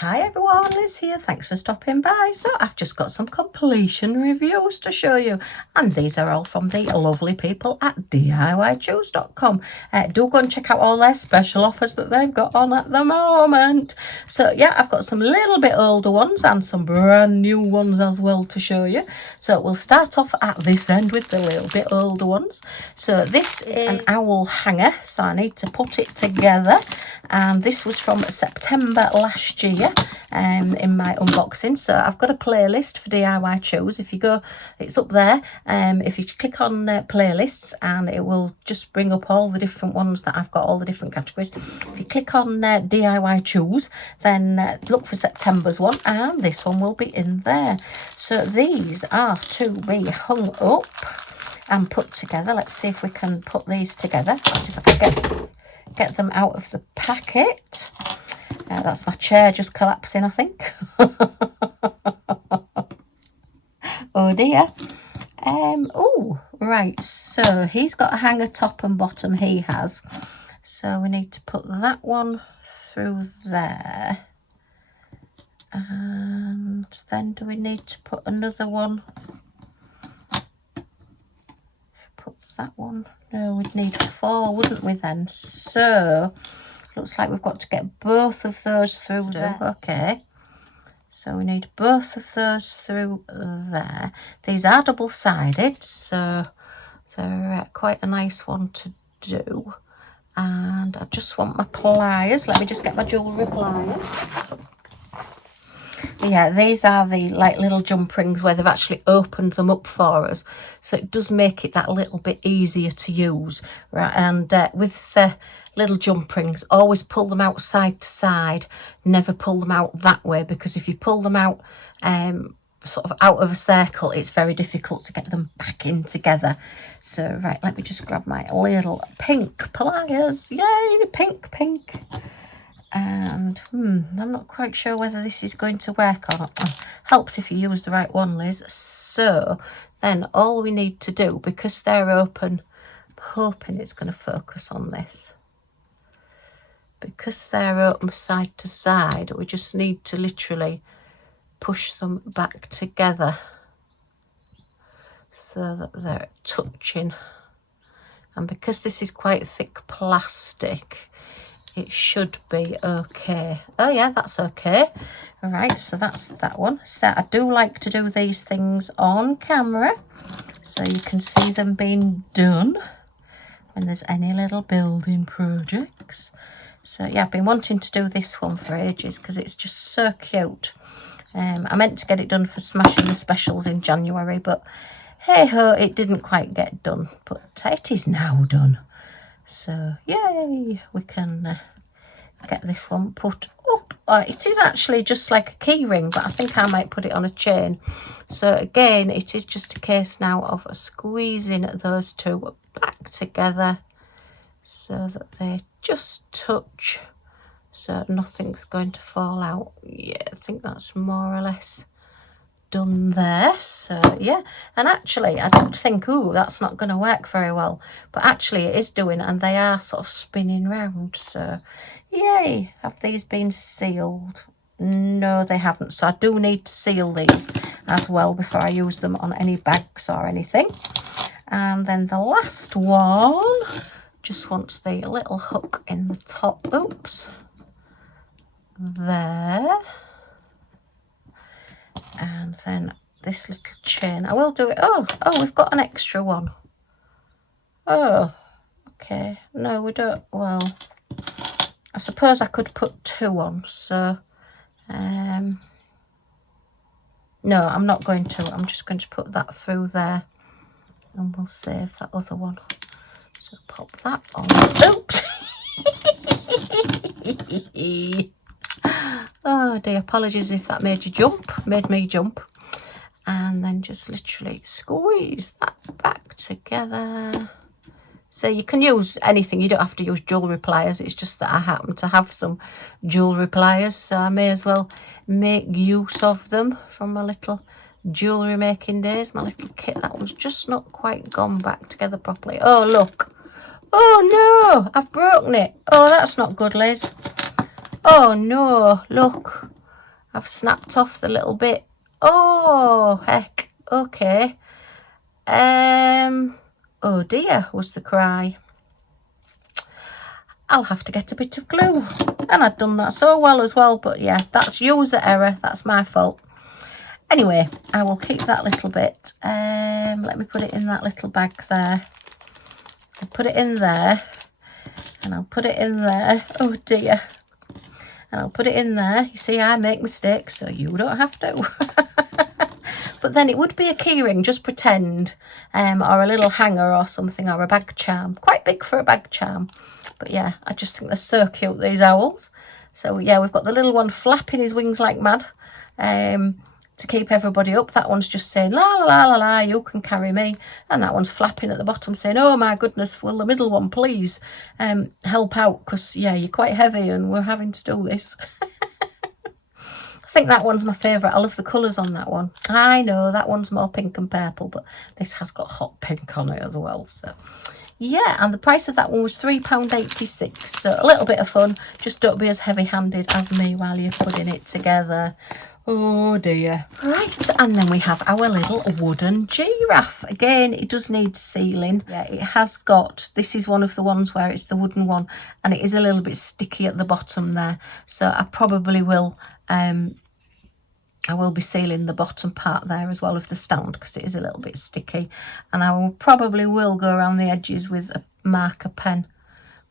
Hi everyone, Liz here. Thanks for stopping by. So I've just got some completion reviews to show you, and these are all from the lovely people at diychoose.com. Do go and check out all their special offers that they've got on at the moment. So yeah, I've got some little bit older ones and some brand new ones as well to show you. So we'll start off at this end with the little bit older ones. So this is an owl hanger, so I need to put it together, and this was from September last year in my unboxing. So I've got a playlist for DIY Choose. If you go, it's up there. If you click on playlists, and it will just bring up all the different ones that I've got, all the different categories. If you click on DIY Choose, then look for September's one, and this one will be in there. So these are to be hung up and put together. Let's see if we can put these together. Let's see if I can get them out of the packet. That's my chair just collapsing, I think. Oh dear. Oh, right. So he's got a hanger top and bottom, he has. So we need to put that one through there. And then do we need to put another one? Put that one. No, we'd need 4, wouldn't we then? So looks like we've got to get both of those through there. Okay. So we need both of those through there. These are double-sided, so they're quite a nice one to do. And I just want my pliers. Let me just get my jewellery pliers. Yeah, these are the like little jump rings where they've actually opened them up for us, so it does make it that little bit easier to use, right? And with the little jump rings, always pull them out side to side, never pull them out that way, because if you pull them out sort of out of a circle, it's very difficult to get them back in together. So right, let me just grab my little pink pliers. Yay, pink. And I'm not quite sure whether this is going to work or not. Helps if you use the right one, Liz. So then all we need to do, because they're open, I'm hoping it's going to focus on this. Because they're open side to side, we just need to literally push them back together so that they're touching. And because this is quite thick plastic, it should be okay. Oh yeah, that's okay. All right, so that's that one. So I do like to do these things on camera so you can see them being done when there's any little building projects. So yeah, I've been wanting to do this one for ages because it's just so cute. I meant to get it done for Smashing the Specials in January, but hey ho, it didn't quite get done. But it is now done. So yay, we can get this one put up. It is actually just like a key ring, but I think I might put it on a chain. So again, it is just a case now of squeezing those two back together so that they just touch, so nothing's going to fall out. Yeah, I think that's more or less done there. So yeah, and actually I don't think, ooh, that's not going to work very well, but actually it is doing, and they are sort of spinning round. So yay. Have these been sealed? No, they haven't. So I do need to seal these as well before I use them on any bags or anything. And then the last one just wants the little hook in the top. Oops, there. And then this little chain, I will do it. Oh, we've got an extra one. Oh, okay. No, we don't. Well, I suppose I could put 2 on. So, no, I'm not going to. I'm just going to put that through there, and we'll save that other one. So pop that on. Oops. Oh dear, apologies if that made me jump. And then just literally squeeze that back together. So you can use anything, you don't have to use jewellery pliers. It's just that I happen to have some jewellery pliers, so I may as well make use of them from my little jewellery making days. My little kit, that one's just not quite gone back together properly. Oh look, oh no, I've broken it. Oh, that's not good, Liz. Oh no, look. I've snapped off the little bit. Oh, heck. Okay. Oh dear, was the cry. I'll have to get a bit of glue. And I'd done that so well as well. But yeah, that's user error. That's my fault. Anyway, I will keep that little bit. Let me put it in that little bag there. I'll put it in there. And I'll put it in there. Oh dear. And I'll put it in there. You see, I make mistakes, so you don't have to. But then it would be a keyring, just pretend. Or a little hanger or something, or a bag charm. Quite big for a bag charm. But yeah, I just think they're so cute, these owls. So yeah, we've got the little one flapping his wings like mad. To keep everybody up. That one's just saying, la la la la la, you can carry me. And that one's flapping at the bottom saying, oh my goodness, will the middle one please help out? Because, yeah, you're quite heavy and we're having to do this. I think that one's my favourite. I love the colours on that one. I know that one's more pink and purple, but this has got hot pink on it as well. So, yeah, and the price of that one was £3.86. So a little bit of fun. Just don't be as heavy-handed as me while you're putting it together. Oh dear. Right, and then we have our little wooden giraffe. Again, it does need sealing. Yeah, it has got, this is one of the ones where it's the wooden one, and it is a little bit sticky at the bottom there. So I probably will, I will be sealing the bottom part there as well of the stand, because it is a little bit sticky. And I will probably will go around the edges with a marker pen.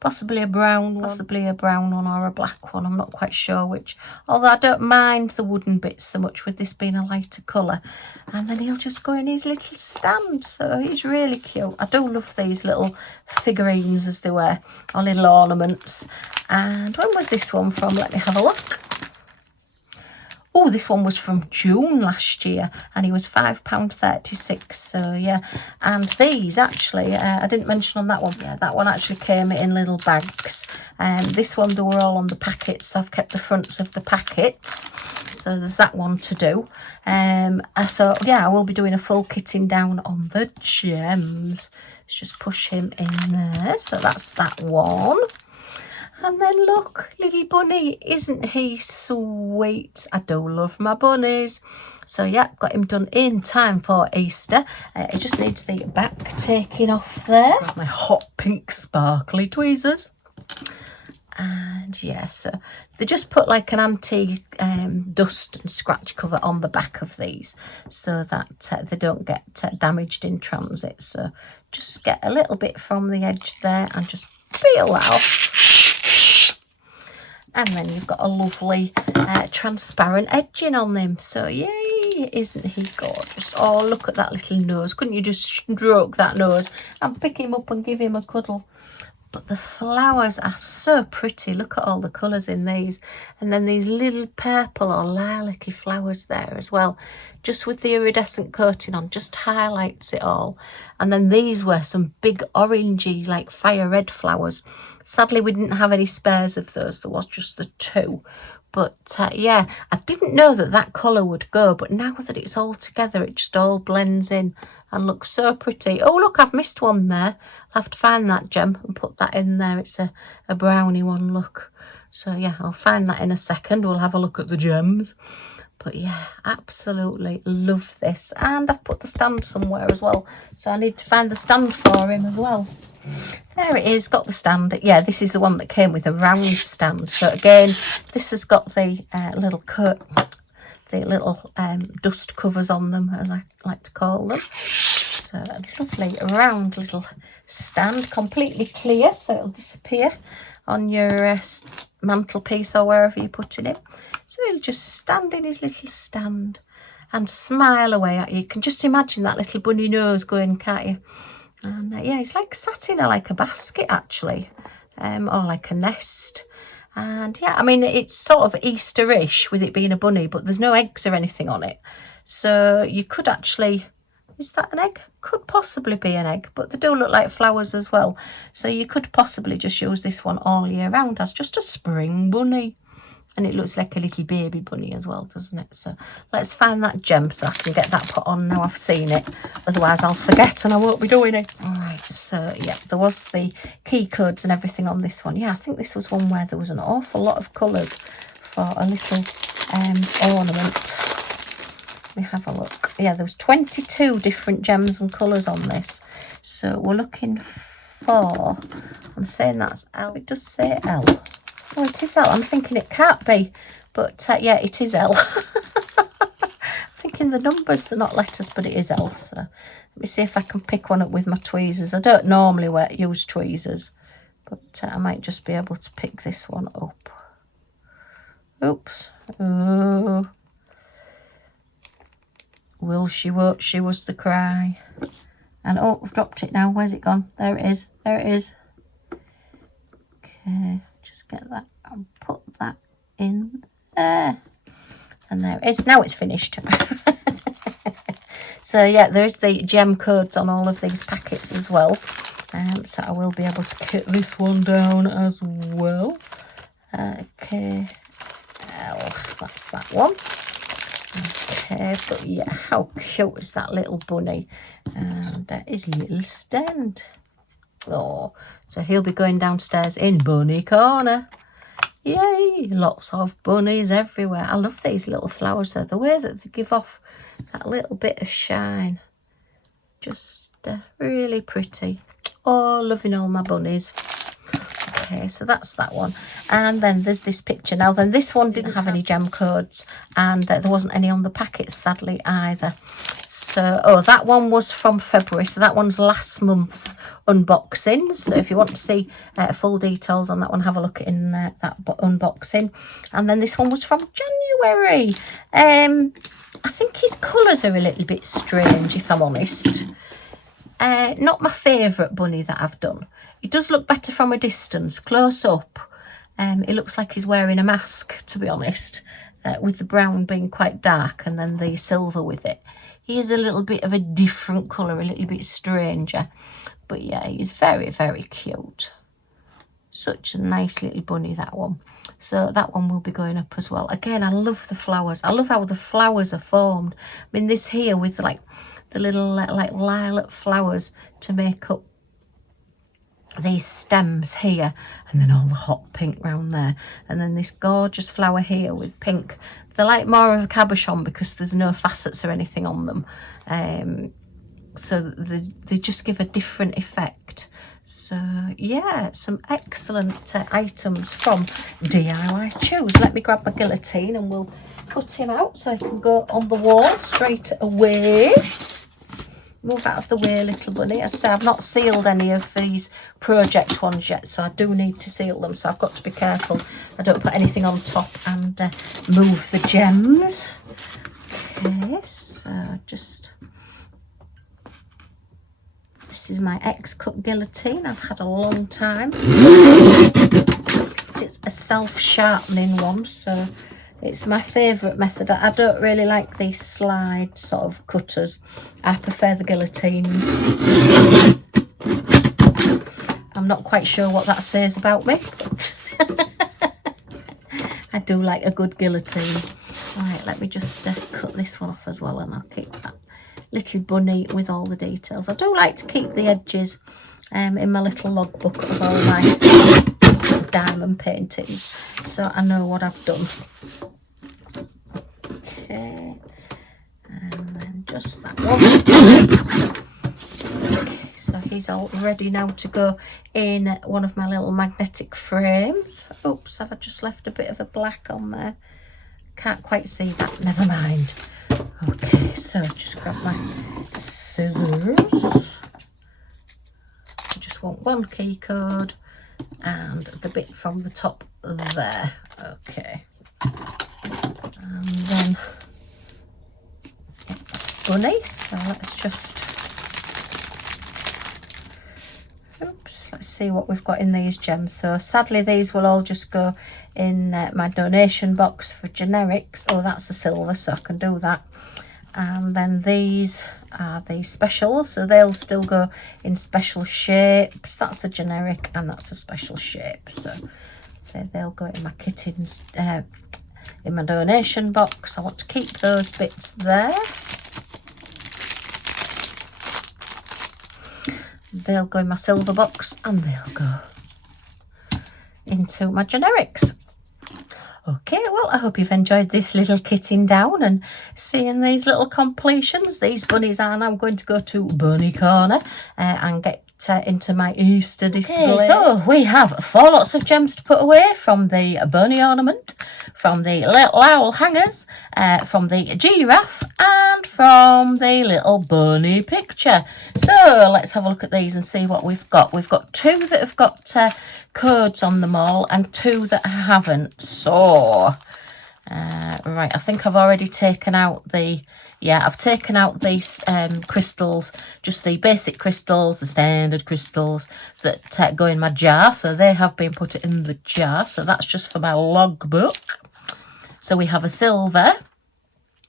Possibly a brown one or a black one. I'm not quite sure which. Although I don't mind the wooden bits so much with this being a lighter colour. And then he'll just go in his little stand. So he's really cute. I do love these little figurines as they were. Or little ornaments. And when was this one from? Let me have a look. Oh, this one was from June last year, and he was £5.36. So yeah, and these actually, I didn't mention on that one. Yeah, that one actually came in little bags. This one, they were all on the packets. So I've kept the fronts of the packets. So there's that one to do. So yeah, I will be doing a full kitting down on the gems. Let's just push him in there. So that's that one. And then look, little bunny, isn't he sweet? I do love my bunnies. So yeah, got him done in time for Easter. It just needs the back taking off there. Got my hot pink sparkly tweezers. And yeah, so they just put like an antique dust and scratch cover on the back of these so that they don't get damaged in transit. So just get a little bit from the edge there and just peel that off. And then you've got a lovely transparent edging on them. So yay, isn't he gorgeous? Oh, look at that little nose. Couldn't you just stroke that nose and pick him up and give him a cuddle? But the flowers are so pretty. Look at all the colours in these. And then these little purple or lilac-y flowers there as well. Just with the iridescent coating on, just highlights it all. And then these were some big orangey, like fire red flowers. Sadly, we didn't have any spares of those. There was just the two. But yeah, I didn't know that that colour would go. But now that it's all together, it just all blends in and looks so pretty. Oh, look, I've missed one there. I'll have to find that gem and put that in there. It's a brownie one, look. So yeah, I'll find that in a second. We'll have a look at the gems. But yeah, absolutely love this. And I've put the stand somewhere as well. So I need to find the stand for him as well. There it is, got the stand. Yeah, this is the one that came with a round stand. So again, this has got the little dust covers on them, as I like to call them. So a lovely round little stand, completely clear, so it'll disappear on your mantelpiece or wherever you're putting it. So he'll just stand in his little stand and smile away at you. You can just imagine that little bunny nose going, can't you? And yeah, it's like sat in like a basket actually, or like a nest. And yeah, I mean, it's sort of Easter-ish with it being a bunny, but there's no eggs or anything on it. So you could actually, is that an egg? Could possibly be an egg, but they do look like flowers as well. So you could possibly just use this one all year round as just a spring bunny. And it looks like a little baby bunny as well, doesn't it? So let's find that gem so I can get that put on now I've seen it. Otherwise I'll forget and I won't be doing it. All right, so yeah, there was the key codes and everything on this one. Yeah, I think this was one where there was an awful lot of colours for a little ornament. Let me have a look. Yeah, there was 22 different gems and colours on this. So we're looking for, I'm saying that's L. It does say L. Oh, it is L. I'm thinking it can't be. But yeah, it is L. Thinking the numbers, they're not letters, but it is L. So let me see if I can pick one up with my tweezers. I don't normally use tweezers, but I might just be able to pick this one up. Oops. Oh. Will she, won't she was the cry. And oh, I've dropped it now. Where's it gone? There it is. There it is. Okay, just get that and put that in there. And there it is. Now it's finished. So yeah, there's the gem codes on all of these packets as well. So I will be able to cut this one down as well. Okay, that's that one. Okay, but yeah, how cute is that little bunny? And his little stand. Oh, so he'll be going downstairs in Bunny Corner. Yay, lots of bunnies everywhere. I love these little flowers though, the way that they give off that little bit of shine. Just really pretty. Oh, loving all my bunnies. Okay, so that's that one. And then there's this picture. Now then, this one didn't have any gem codes, and there wasn't any on the packets sadly either. So, oh, that one was from February, so that one's last month's unboxing. So if you want to see full details on that one, have a look in that unboxing. And then this one was from January. I think his colours are a little bit strange, if I'm honest. Not my favourite bunny that I've done. It does look better from a distance. Close up, it looks like he's wearing a mask, to be honest, with the brown being quite dark and then the silver with it. He is a little bit of a different colour, a little bit stranger. But yeah, he's very, very cute. Such a nice little bunny, that one. So that one will be going up as well. Again, I love the flowers. I love how the flowers are formed. I mean, this here with like the little like lilac flowers to make up these stems here, and then all the hot pink round there, and then this gorgeous flower here with pink. They're like more of a cabochon because there's no facets or anything on them, so they just give a different effect. So yeah, some excellent items from diychoose. Let me grab my guillotine and we'll cut him out so I can go on the wall straight away. Move out of the way, little bunny. As I say, I've not sealed any of these project ones yet, so I do need to seal them. So I've got to be careful I don't put anything on top and move the gems. Okay, so just... This is my X-cut guillotine. I've had a long time. It's a self-sharpening one, so it's my favourite method. I don't really like these slide sort of cutters. I prefer the guillotines. I'm not quite sure what that says about me, but I do like a good guillotine. Right, let me just cut this one off as well, and I'll keep that little bunny with all the details. I do like to keep the edges in my little logbook of all my diamond paintings, so I know what I've done. Okay, and then just that one. Okay, so he's all ready now to go in one of my little magnetic frames. Oops, have I just left a bit of a black on there? Can't quite see that, never mind. Okay, so just grab my scissors. I just want one key code and the bit from the top there. Okay, and then that's bunny. So let's just, oops, let's see what we've got in these gems. So sadly these will all just go in my donation box for generics. Oh, that's a silver, so I can do that. And then these are the specials, so they'll still go in special shapes. That's a generic and that's a special shape, so they'll go in my kittens, in my donation box. I want to keep those bits there. They'll go in my silver box and they'll go into my generics. Okay, well, I hope you've enjoyed this little kitting down and seeing these little completions. These bunnies are now going to go to Bunny Corner and get into my Easter display. Okay, so we have 4 lots of gems to put away from the bunny ornament, from the little owl hangers, from the giraffe, and from the little bunny picture. So let's have a look at these and see what we've got. We've got 2 that have got codes on them all and 2 that haven't. So right, I think I've already taken out the I've taken out these crystals, just the basic crystals, the standard crystals that go in my jar. So they have been put in the jar. So that's just for my logbook. So we have a silver.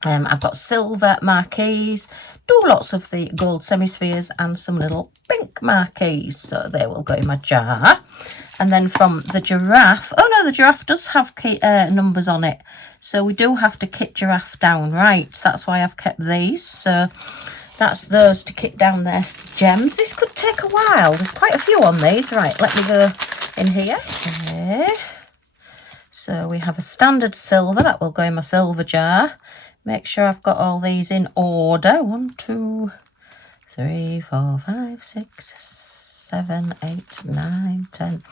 I've got silver marquees, do lots of the gold semispheres and some little pink marquees. So they will go in my jar. And then from the giraffe, oh no, the giraffe does have numbers on it. So we do have to kit giraffe down, right? That's why I've kept these. So that's those to kit down their gems. This could take a while. There's quite a few on these. Right, let me go in here. Okay. So we have a standard silver. That will go in my silver jar. Make sure I've got all these in order. 1, 2, 3, 4, 5, 6, 7, 8, 9, 10,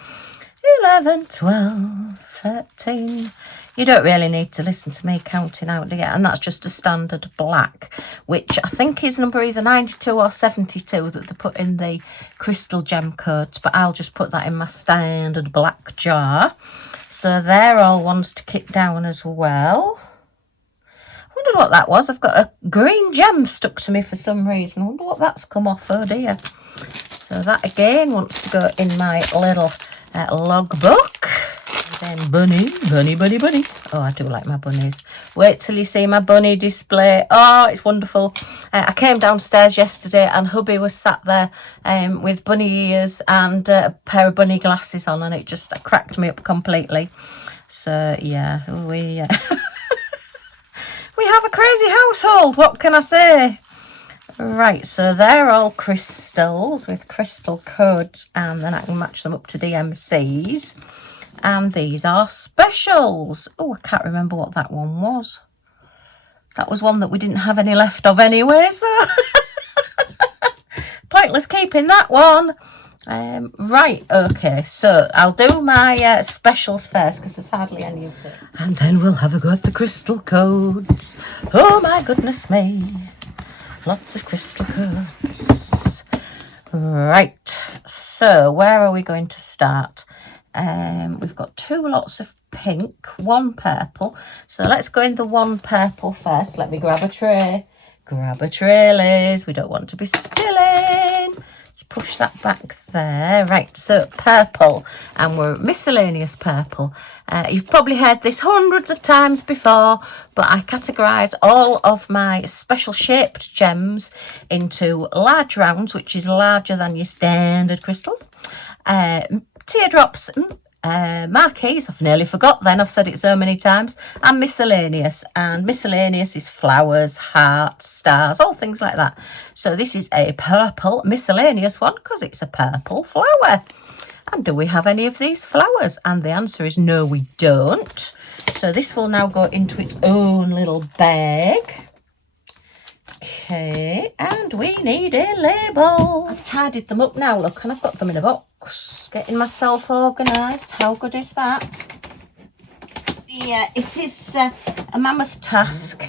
11, 12, 13. You don't really need to listen to me counting out, do you? And that's just a standard black, which I think is number either 92 or 72 that they put in the crystal gem codes. But I'll just put that in my standard black jar. So they're all ones to kit down as well. I wonder what that was. I've got a green gem stuck to me for some reason. I wonder what that's come off. Oh dear. So that again wants to go in my little logbook. Then bunny. Oh, I do like my bunnies. Wait till you see my bunny display. Oh, it's wonderful. I came downstairs yesterday and hubby was sat there with bunny ears and a pair of bunny glasses on, and it just cracked me up completely. So yeah, we we have a crazy household. What can I say? Right, so they're all crystals with crystal codes, and then I can match them up to DMCs. And these are specials. Oh, I can't remember what that one was. That was one that we didn't have any left of anyway, so pointless keeping that one. Right, okay, so I'll do my specials first because there's hardly any of them. And then we'll have a go at the crystal codes. Oh my goodness me. Lots of crystal codes. Right, so where are we going to start? We've got 2 lots of pink, 1 purple. So let's go in the 1 purple first. Let me grab a tray. Grab a tray, Liz. We don't want to be spilling. Let's push that back there. Right, so purple, and we're miscellaneous purple. You've probably heard this hundreds of times before, but I categorise all of my special shaped gems into large rounds, which is larger than your standard crystals, teardrops, marquees, I've nearly forgot then, I've said it so many times, and miscellaneous. And miscellaneous is flowers, hearts, stars, all things like that. So this is a purple miscellaneous one because it's a purple flower. And do we have any of these flowers? And the answer is no, we don't. So this will now go into its own little bag. Okay, and we need a label. I've tidied them up now, look, and I've got them in a box. Getting myself organised. How good is that? Yeah, it is a mammoth task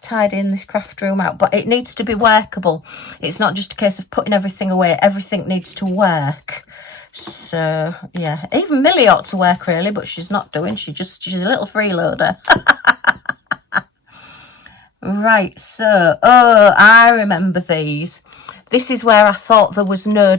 tidying this craft room out, but it needs to be workable. It's not just a case of putting everything away. Everything needs to work. So, yeah, even Millie ought to work really, but she's not doing. She's a little freeloader. Right, so, oh, I remember these. This is where I thought there was no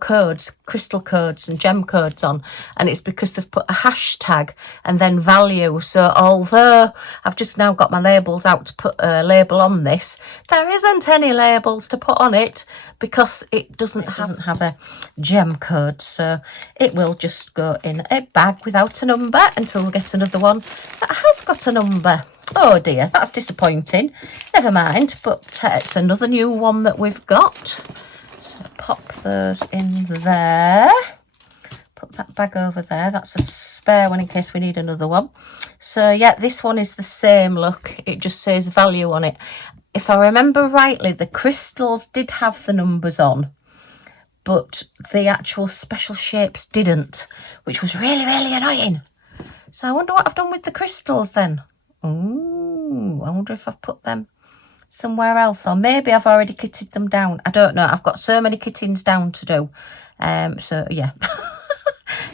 codes, crystal codes and gem codes on, and it's because they've put a hashtag and then value. So although I've just now got my labels out to put a label on this, there isn't any labels to put on it because it doesn't have a gem code. So it will just go in a bag without a number until we get another one that has got a number. Oh dear, that's disappointing. Never mind, but it's another new one that we've got. So pop those in there. Put that bag over there. That's a spare one in case we need another one. So yeah, this one is the same look. It just says value on it. If I remember rightly, the crystals did have the numbers on, but the actual special shapes didn't, which was really, really annoying. So I wonder what I've done with the crystals then. Ooh, I wonder if I've put them somewhere else, or maybe I've already kitted them down. I don't know. I've got so many kittings down to do. So yeah.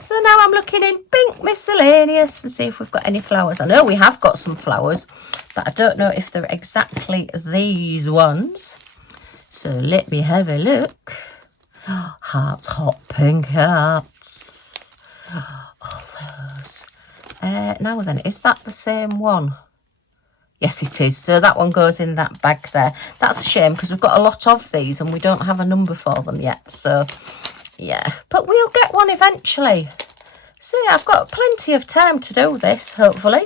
So now I'm looking in pink miscellaneous to see if we've got any flowers. I know we have got some flowers, but I don't know if they're exactly these ones. So let me have a look. Hearts, hot pink hearts. All those. Now then, is that the same one? Yes, it is. So that one goes in that bag there. That's a shame because we've got a lot of these and we don't have a number for them yet. So, yeah. But we'll get one eventually. So, I've got plenty of time to do this, hopefully.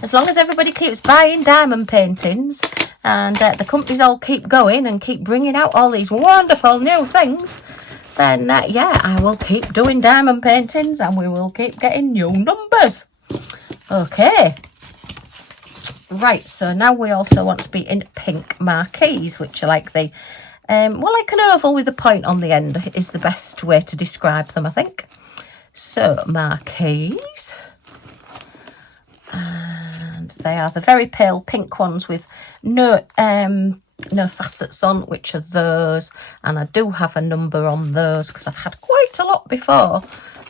As long as everybody keeps buying diamond paintings and the companies all keep going and keep bringing out all these wonderful new things, then, yeah, I will keep doing diamond paintings and we will keep getting new numbers. Okay. Right, so now we also want to be in pink marquees, which are like the, well, like an oval with a point on the end is the best way to describe them, I think. So, marquees. And they are the very pale pink ones with no facets on, which are those. And I do have a number on those because I've had quite a lot before.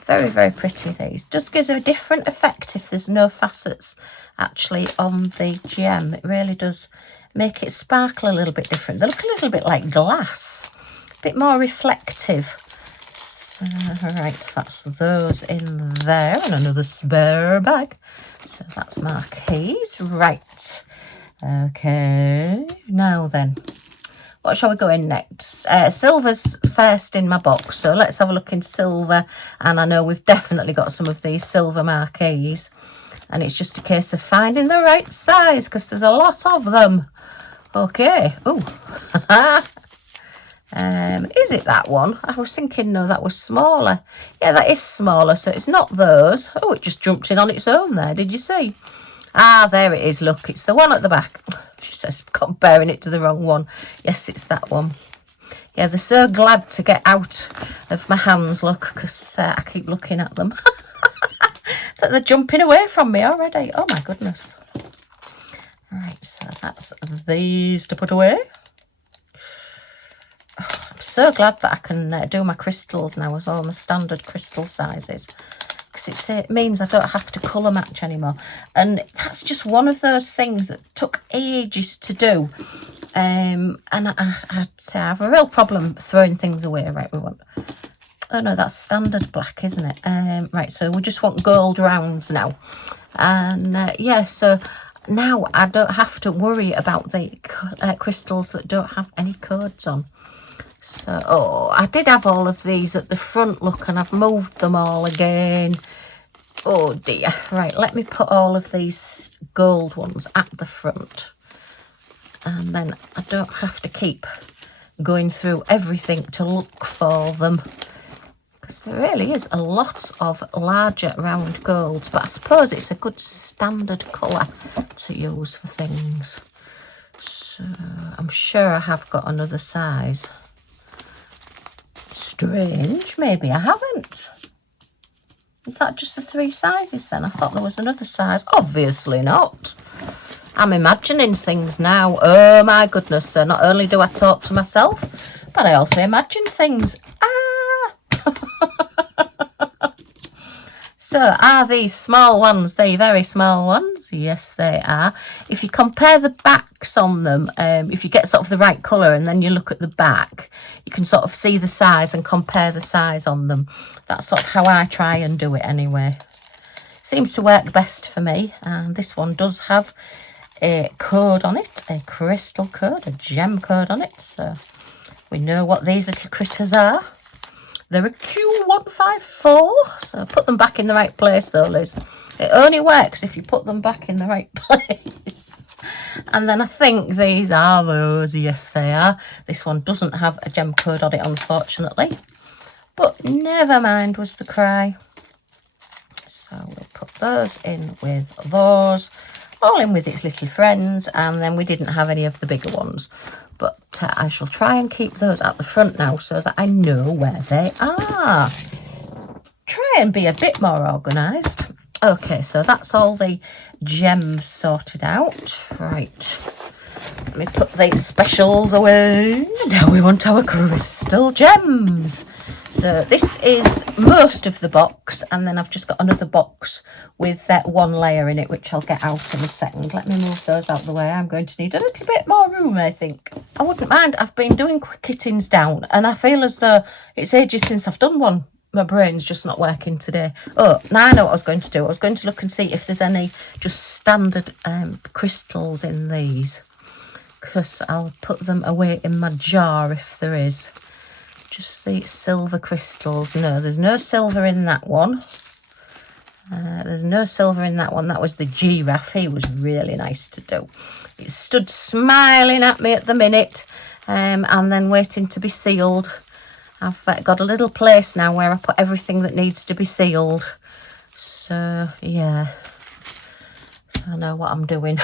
Very, very pretty, these. Just gives a different effect if there's no facets actually on the gem. It really does make it sparkle a little bit different. They look a little bit like glass, a bit more reflective. So, right, that's those in there, and another spare bag. So that's marquees. Right. Okay, now then, what shall we go in next? Silver's first in my box, so let's have a look in silver. And I know we've definitely got some of these silver marquees. And it's just a case of finding the right size because there's a lot of them. Okay. Oh. Is it that one? I was thinking, no, that was smaller. Yeah, that is smaller, so it's not those. Oh, it just jumped in on its own there. Did you see? Ah, there it is. Look, it's the one at the back. She says, comparing it to the wrong one. Yes, it's that one. Yeah, they're so glad to get out of my hands, look, because I keep looking at them. That they're jumping away from me already. Oh, my goodness. Right, so that's these to put away. Oh, I'm so glad that I can do my crystals now as all my standard crystal sizes. Because it means I don't have to colour match anymore. And that's just one of those things that took ages to do. And I'd say I have a real problem throwing things away. Right, we want... Oh no, that's standard black, isn't it? Right, so we just want gold rounds now. And yeah, so now I don't have to worry about the crystals that don't have any codes on. So, oh, I did have all of these at the front, look, and I've moved them all again. Oh dear. Right, let me put all of these gold ones at the front. And then I don't have to keep going through everything to look for them. Because there really is a lot of larger round golds, but I suppose it's a good standard colour to use for things. So I'm sure I have got another size. Strange, maybe I haven't. Is that just the 3 sizes then? I thought there was another size. Obviously not. I'm imagining things now. Oh my goodness, so not only do I talk to myself, but I also imagine things. So are these small ones the very small ones? Yes, they are. If you compare the backs on them, if you get sort of the right colour and then you look at the back, you can sort of see the size and compare the size on them. That's sort of how I try and do it anyway. Seems to work best for me. And this one does have a code on it, a crystal code, a gem code on it. So we know what these little critters are. They're a Q154, so put them back in the right place though, Liz. It only works if you put them back in the right place. And then I think these are those. Yes, they are. This one doesn't have a gem code on it, unfortunately. but never mind was the cry. So we'll put those in with those, all in with its little friends, and then we didn't have any of the bigger ones. But I shall try and keep those at the front now so that I know where they are. Try and be a bit more organised. Okay, so that's all the gems sorted out. Right, let me put the specials away. Now we want our crystal gems. So this is most of the box, and then I've just got another box with one layer in it, which I'll get out in a second. Let me move those out of the way. I'm going to need a little bit more room, I think. I wouldn't mind. I've been doing kittings down, and I feel as though it's ages since I've done one. My brain's just not working today. Oh, now I know what I was going to do. I was going to look and see if there's any just standard crystals in these, because I'll put them away in my jar if there is. Just the silver crystals. No, there's no silver in that one. There's no silver in that one. That was the Giraffe. He was really nice to do. He stood smiling at me at the minute, and then waiting to be sealed. I've got a little place now where I put everything that needs to be sealed. So, yeah. So I know what I'm doing.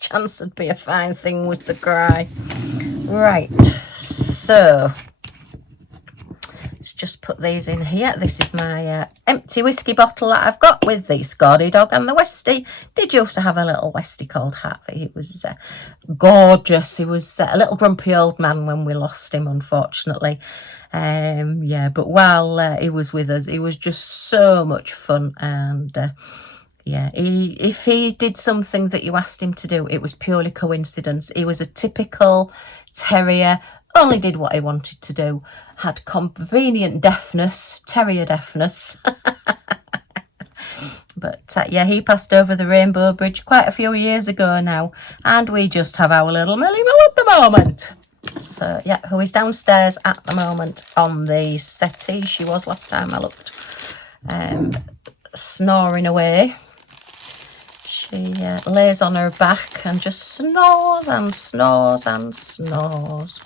Chance would be a fine thing with the cry. Right. So let's just put these in here. This is my empty whiskey bottle that I've got with the Scordy dog and the Westie. Did used to have a little Westie called Harvey. He was gorgeous. He was a little grumpy old man when we lost him, unfortunately. Yeah, but while he was with us, he was just so much fun. And yeah, if he did something that you asked him to do, it was purely coincidence. He was a typical terrier, only did what he wanted to do, had convenient deafness, terrier deafness. But yeah, he passed over the Rainbow Bridge quite a few years ago now, and we just have our little Millie Moo at the moment. So yeah, who is downstairs at the moment on the settee. She was last time I looked, snoring away. She lays on her back and just snores and snores and snores.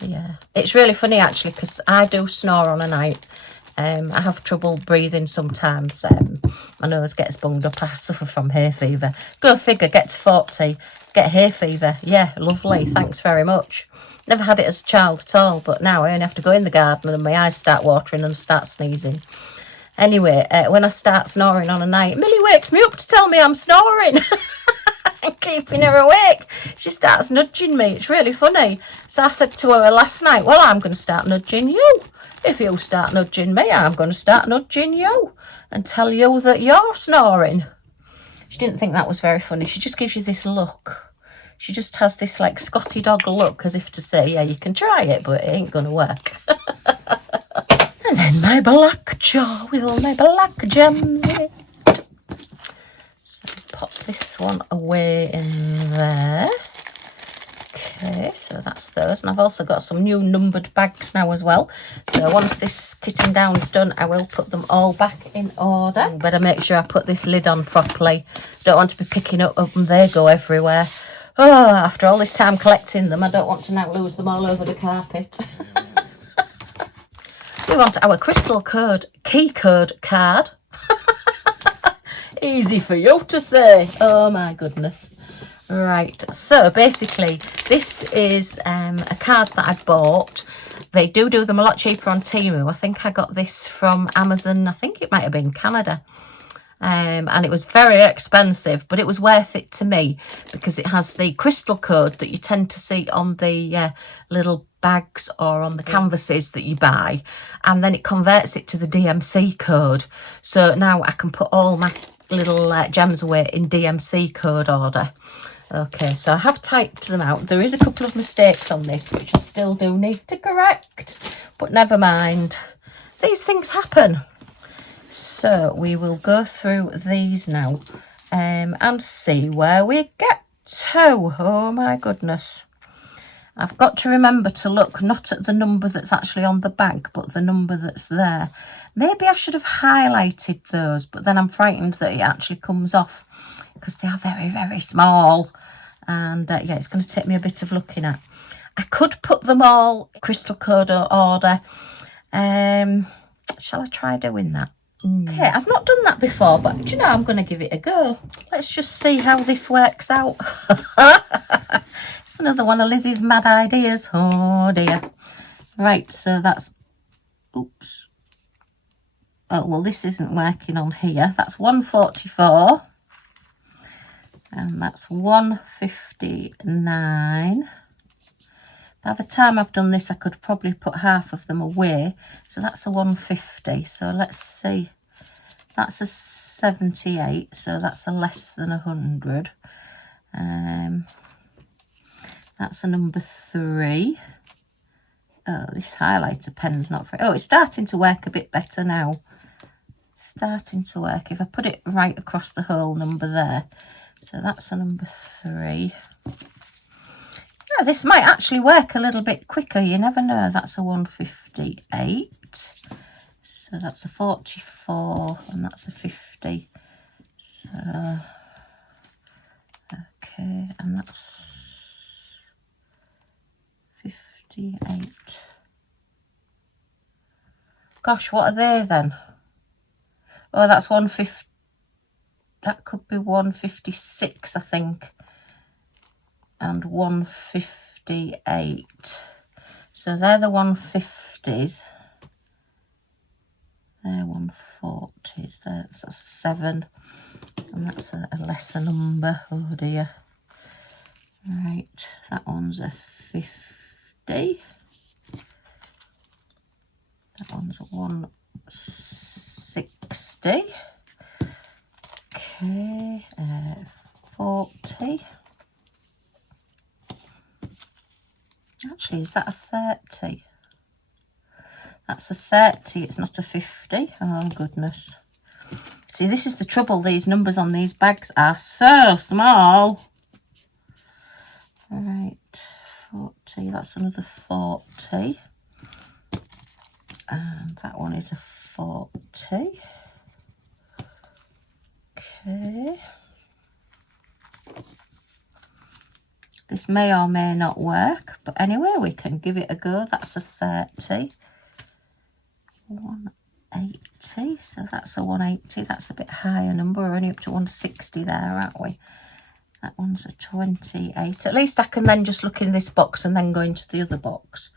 Yeah, it's really funny actually, because I do snore on a night. I have trouble breathing sometimes. My nose gets bunged up. I suffer from hay fever. Go figure, get to 40, get hay fever. Yeah, lovely, thanks very much. Never had it as a child at all, but now I only have to go in the garden and my eyes start watering and start sneezing. Anyway, when I start snoring on a night, Millie wakes me up to tell me I'm snoring. I'm keeping her awake. She starts nudging me. It's really funny. So I said to her last night, well, I'm going to start nudging you. If you start nudging me, I'm going to start nudging you and tell you that you're snoring. She didn't think that was very funny. She just gives you this look. She just has this like Scotty dog look, as if to say, yeah, you can try it, but it ain't going to work. And then my black jar with all my black gems in it. So pop this one away in there. Okay, so that's those. And I've also got some new numbered bags now as well. So once this kitting down is done, I will put them all back in order. Better make sure I put this lid on properly. Don't want to be picking up and they go everywhere. Oh, after all this time collecting them, I don't want to now lose them all over the carpet. We want our crystal code, key code card. Easy for you to say. Oh my goodness. Right, so basically this is a card that I bought. They do them a lot cheaper on Temu. I think I got this from Amazon. I think it might have been Canada. And it was very expensive, but it was worth it to me because it has the crystal code that you tend to see on the little bags or on the canvases that you buy, and then it converts it to the DMC code. So now I can put all my little gems away in DMC code order. Okay, so I have typed them out. There is a couple of mistakes on this which I still do need to correct, but never mind. These things happen. So we will go through these now and see where we get to. Oh my goodness. I've got to remember to look not at the number that's actually on the bag, but the number that's there. Maybe I should have highlighted those, but then I'm frightened that it actually comes off because they are very, very small. And yeah, it's going to take me a bit of looking at. I could put them all crystal code order. Shall I try doing that? Okay, I've not done that before, but do you know, I'm going to give it a go. Let's just see how this works out. It's another one of Lizzie's mad ideas. Oh dear. Right, so that's, oops. Oh, well, this isn't working on here. That's 144. And that's 159. By the time I've done this, I could probably put half of them away. So that's a 150. So let's see. That's a 78. So that's a less than 100. That's a number 3. Oh, this highlighter pen's not very... Oh, it's starting to work a bit better now. Starting to work. If I put it right across the whole number there. So that's a number 3. Yeah, this might actually work a little bit quicker. You never know. That's a 158. So that's a 44 and that's a 50. So, okay, and that's 58. Gosh, what are they then? Oh, that's 150. That could be 156, I think. And 158. So they're the 150s. They're 140s. That's a 7. And that's a lesser number. Oh dear. Right, that one's a 50. That one's a 160. Okay, 40. Actually, is that a 30? That's a 30, it's not a 50. Oh, goodness. See, this is the trouble. These numbers on these bags are so small. All right, 40, that's another 40. And that one is a 40. Okay. This may or may not work, but anyway, we can give it a go. That's a 30. 180, so that's a 180. That's a bit higher number. We're only up to 160 there, aren't we? That one's a 28. At least I can then just look in this box and then go into the other box.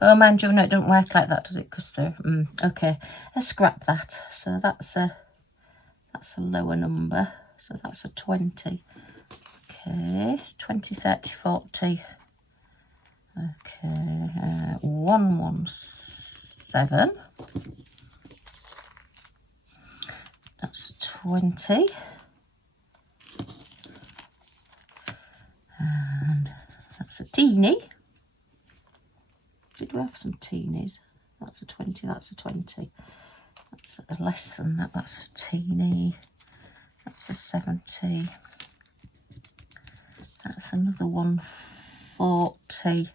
Oh, mind you, no, it doesn't work like that, does it? Because they're okay. Let's scrap that. So that's a lower number. So that's a 20. Okay, 20, 30, 40. Okay, 117. That's 20. And that's a teeny. Did we have some teenies? That's a 20, that's a 20. That's a less than that, that's a teeny. That's a 70. That's another 140.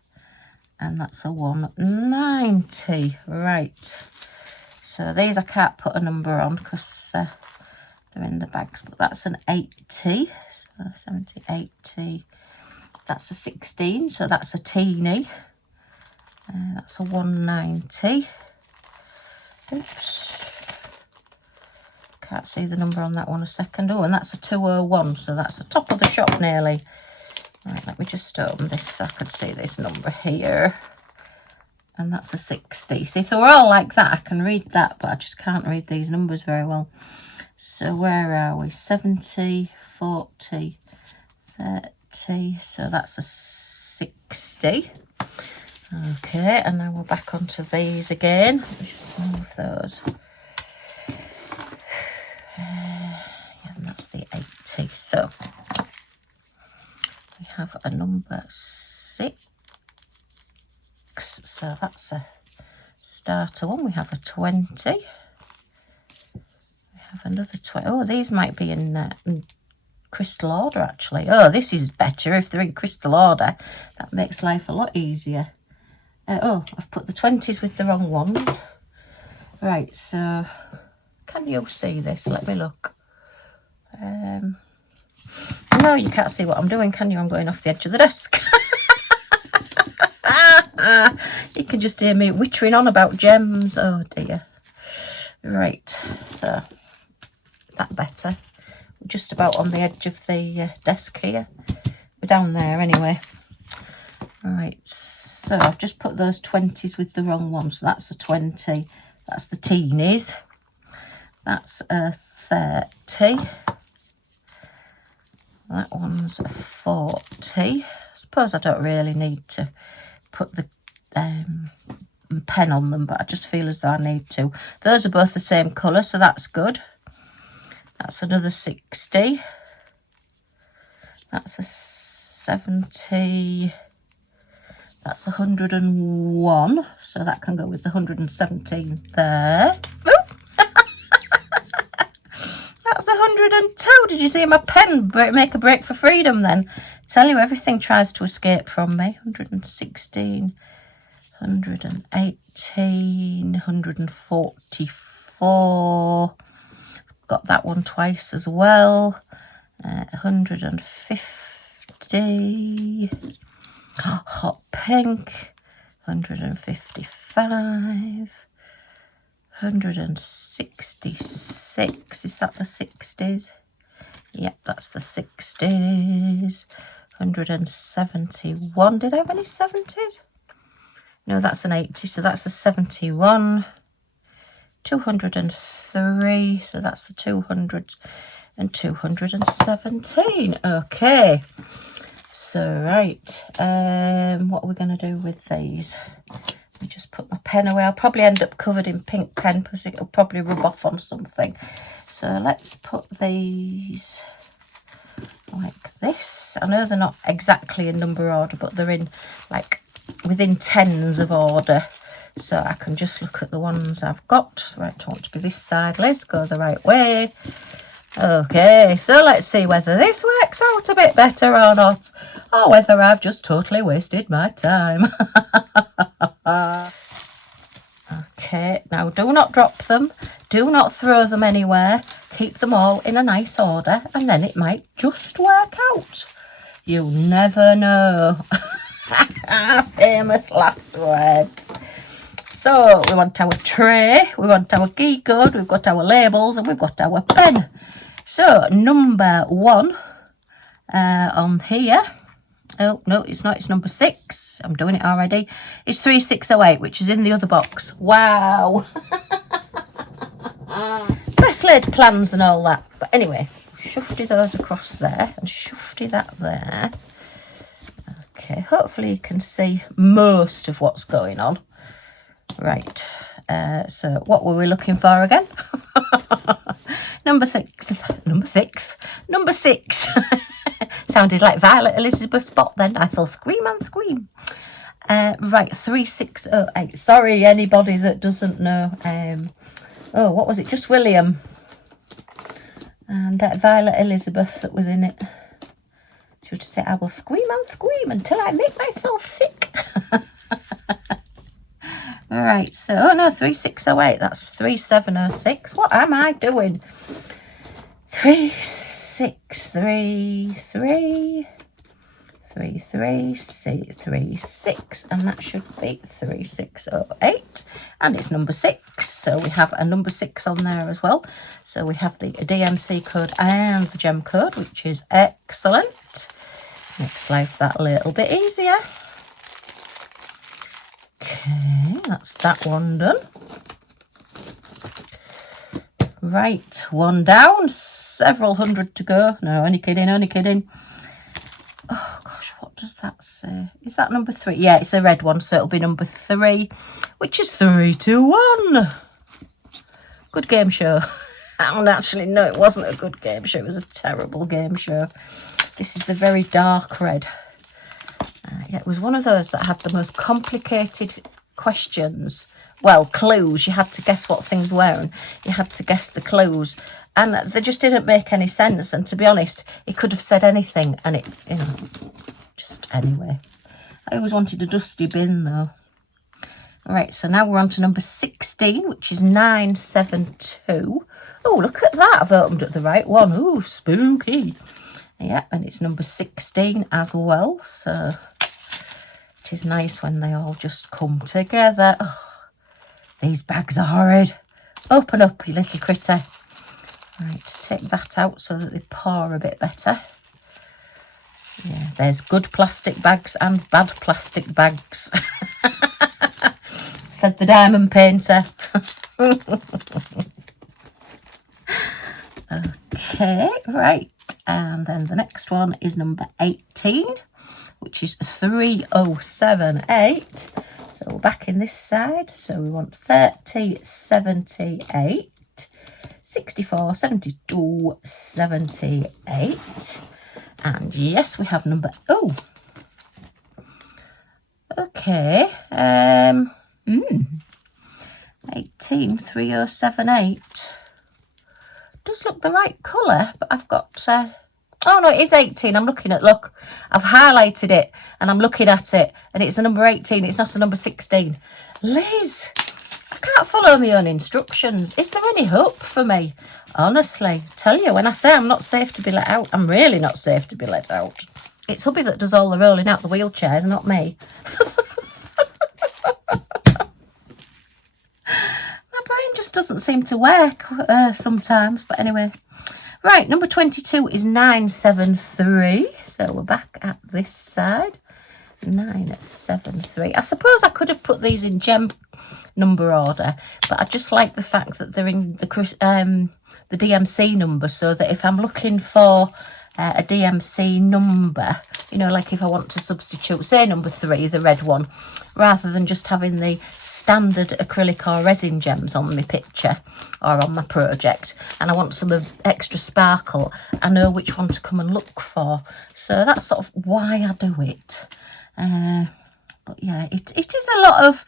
And that's a 190. Right. So these I can't put a number on because they're in the bags. But that's an 80. So 70, 80. That's a 16. So that's a teeny. That's a 190. Oops. Can't see the number on that one a second. Oh, and that's a 201. So that's the top of the shop nearly. Right, let me just open this so I could see this number here. And that's a 60. See, if they were all like that, I can read that, but I just can't read these numbers very well. So where are we? 70, 40, 30. So that's a 60. Okay, and now we're back onto these again. Let me just move those. Yeah, and that's the 80. So we have a number 6. So that's a starter one. We have a 20. We have another 20. Oh, these might be in crystal order, actually. Oh, this is better if they're in crystal order. That makes life a lot easier. Oh, I've put the 20s with the wrong ones. Right, so can you see this? Let me look. No, you can't see what I'm doing, can you? I'm going off the edge of the desk. You can just hear me wittering on about gems. Oh dear. Right, so that better. We're just about on the edge of the desk here. We're down there anyway. Right, so I've just put those 20s with the wrong one. So that's a 20. That's the teenies. That's a 30. That one's a 40. I suppose I don't really need to put the pen on them, but I just feel as though I need to. Those are both the same colour, so that's good. That's another 60. That's a 70. That's 101. So that can go with the 117 there. That's 102. Did you see my pen make a break for freedom then? Tell you, everything tries to escape from me. 116. 118, 144, got that one twice as well, 150, hot pink, 155, 166, is that the 60s? Yep, that's the 60s, 171, did I have any 70s? No, that's an 80, so that's a 71. 203, so that's the 200s, and 217. Okay, so right, what are we going to do with these? Let me just put my pen away. I'll probably end up covered in pink pen because it'll probably rub off on something. So let's put these like this. I know they're not exactly in number order, but they're in like within tens of order, so I can just look at the ones I've got. Right, I want to be this side. Let's go the right way. Okay, so let's see whether this works out a bit better or not, or whether I've just totally wasted my time. Okay, now do not drop them, do not throw them anywhere, keep them all in a nice order, and then it might just work out. You never know. Famous last words. So we want our tray, we want our key code, we've got our labels, and we've got our pen. So number 1 on here. Oh no, it's not, it's number 6. I'm doing it already. It's 3608, which is in the other box. Wow. Best laid plans and all that. But anyway, shufty those across there and shufty that there. Okay, hopefully you can see most of what's going on. Right, so what were we looking for again? Number 6. Sounded like Violet Elizabeth Bott then. I thought scream and scream. Right, 3608. Sorry, anybody that doesn't know. Oh, what was it? Just William. And Violet Elizabeth that was in it. She would say, I will scream and scream until I make myself sick. All right, so, oh no, 3608, that's 3706. What am I doing? 3633, 3336, and that should be 3608, and it's number 6, so we have a number 6 on there as well. So we have the DMC code and the gem code, which is excellent. Makes life that little bit easier. Okay, that's that one done. Right, one down, several hundred to go. No, only kidding, only kidding. Oh gosh, what does that say? Is that number 3? Yeah, it's a red one, so it'll be number 3, which is 321. Good game show. Actually, no, it wasn't a good game show. It was a terrible game show. This is the very dark red. Yeah, it was one of those that had the most complicated questions. Well, clues. You had to guess what things were, and you had to guess the clues. And they just didn't make any sense. And to be honest, it could have said anything. And it, you know, just anyway. I always wanted a dusty bin, though. All right, so now we're on to number 16, which is 972. Oh, look at that. I've opened up the right one. Oh, spooky. Yeah, and it's number 16 as well. So It is nice when they all just come together. Oh, these bags are horrid. Open up, you little critter. Right, take that out so that they pour a bit better. Yeah, there's good plastic bags and bad plastic bags. Said the diamond painter. Okay, right. And then the next one is number 18, which is 3078. So we're back in this side. So we want 30, 78, 64, 72, 78. And yes, we have number, oh, okay, 18, 3078. Does look the right colour, but I've got, oh no, it is 18, I'm looking at, look, I've highlighted it, and I'm looking at it, and it's a number 18, it's not a number 16. Liz, I can't follow my own instructions. Is there any hope for me? Honestly, tell you, when I say I'm not safe to be let out, I'm really not safe to be let out. It's hubby that does all the rolling out the wheelchairs, not me. My brain just doesn't seem to work sometimes, but anyway. Right, number 22 is 973, so we're back at this side. 973. I suppose I could have put these in gem number order, but I just like the fact that they're in the DMC number, so that if I'm looking for a DMC number, you know, like if I want to substitute, say number 3, the red one, rather than just having the standard acrylic or resin gems on my picture or on my project, and I want some of extra sparkle, I know which one to come and look for. So that's sort of why I do it. But yeah, it is a lot of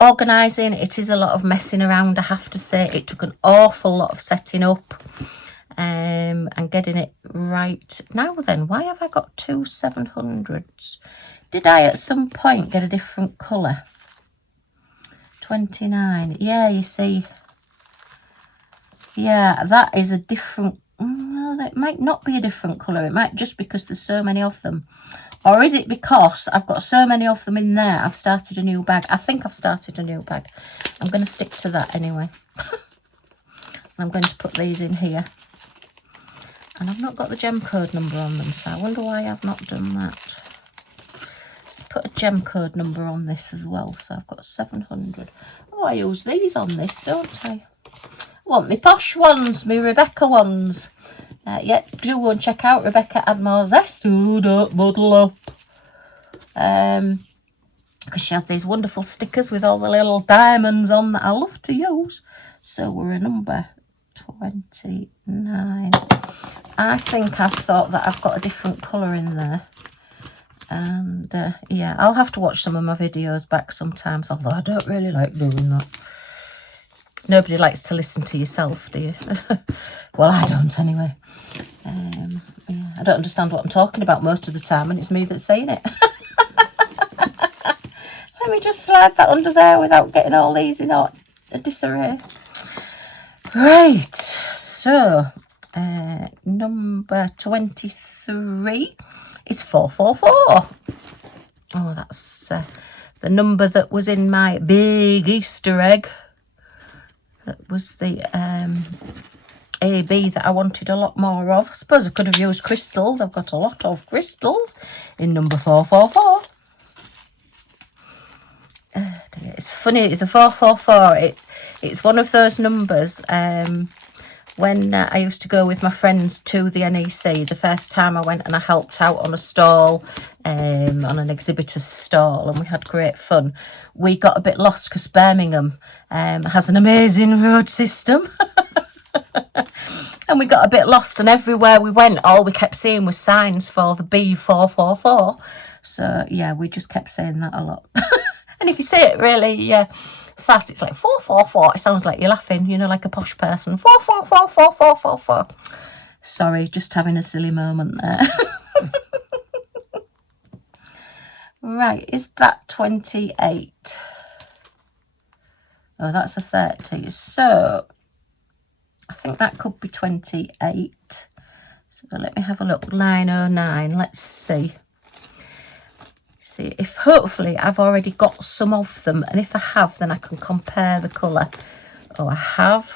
organising, it is a lot of messing around, I have to say. It took an awful lot of setting up and getting it right. Now then, why have I got 2 700s? Did I at some point get a different colour? 29, yeah, you see, yeah, that is a different, well, that might not be a different colour, it might just because there's so many of them. Or is it because I've got so many of them in there, I've started a new bag? I think I've started a new bag. I'm going to stick to that anyway. I'm going to put these in here. And I've not got the gem code number on them, so I wonder why I've not done that. Let's put a gem code number on this as well. So I've got 700. Oh, I use these on this, don't I? I want my posh ones, my Rebecca ones. Yeah, do go and check out Rebecca and Mosaic. Oh, don't muddle up. Because she has these wonderful stickers with all the little diamonds on that I love to use. So we're a number 29. I think I've thought that I've got a different colour in there. And yeah, I'll have to watch some of my videos back sometimes, although I don't really like doing that. Nobody likes to listen to yourself, do you? Well, I don't anyway. Yeah, I don't understand what I'm talking about most of the time, and it's me that's saying it. Let me just slide that under there without getting all these in a disarray. Right, so number 23 is 444. Oh, that's the number that was in my big Easter egg. That was the AB that I wanted a lot more of. I suppose I could have used crystals. I've got a lot of crystals in number 444. It's funny, the 444, it's one of those numbers. When I used to go with my friends to the NEC, the first time I went and I helped out on a stall, on an exhibitor's stall, and we had great fun. We got a bit lost because Birmingham has an amazing road system. And we got a bit lost, and everywhere we went, all we kept seeing was signs for the B444. So, yeah, we just kept saying that a lot. And if you say it really fast, it's like 444. It sounds like you're laughing, you know, like a posh person. 4444444. Sorry, just having a silly moment there. Right, is that 28? Oh, that's a 30. So I think that could be 28. So let me have a look. 909. Let's see. see if hopefully I've already got some of them, and if I have, then I can compare the colour. Oh, I have.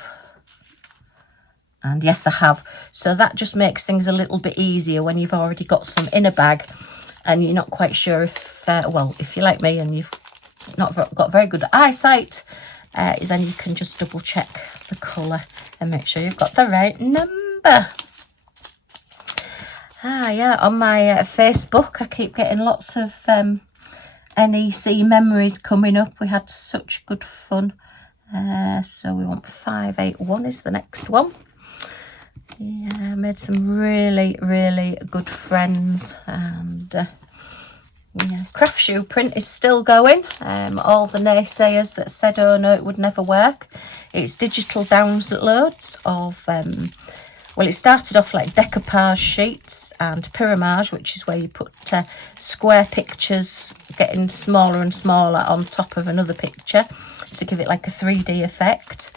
And yes, I have. So that just makes things a little bit easier when you've already got some in a bag and you're not quite sure if, well, if you're like me and you've not got very good eyesight, then you can just double check the colour and make sure you've got the right number. Yeah, on my Facebook, I keep getting lots of NEC memories coming up. We had such good fun. So we want 581 is the next one. Yeah, I made some really, really good friends, and yeah, craft shoe print is still going. All the naysayers that said, oh no, it would never work. It's digital downloads of, well, it started off like decoupage sheets and pyramage, which is where you put square pictures getting smaller and smaller on top of another picture to give it like a 3D effect.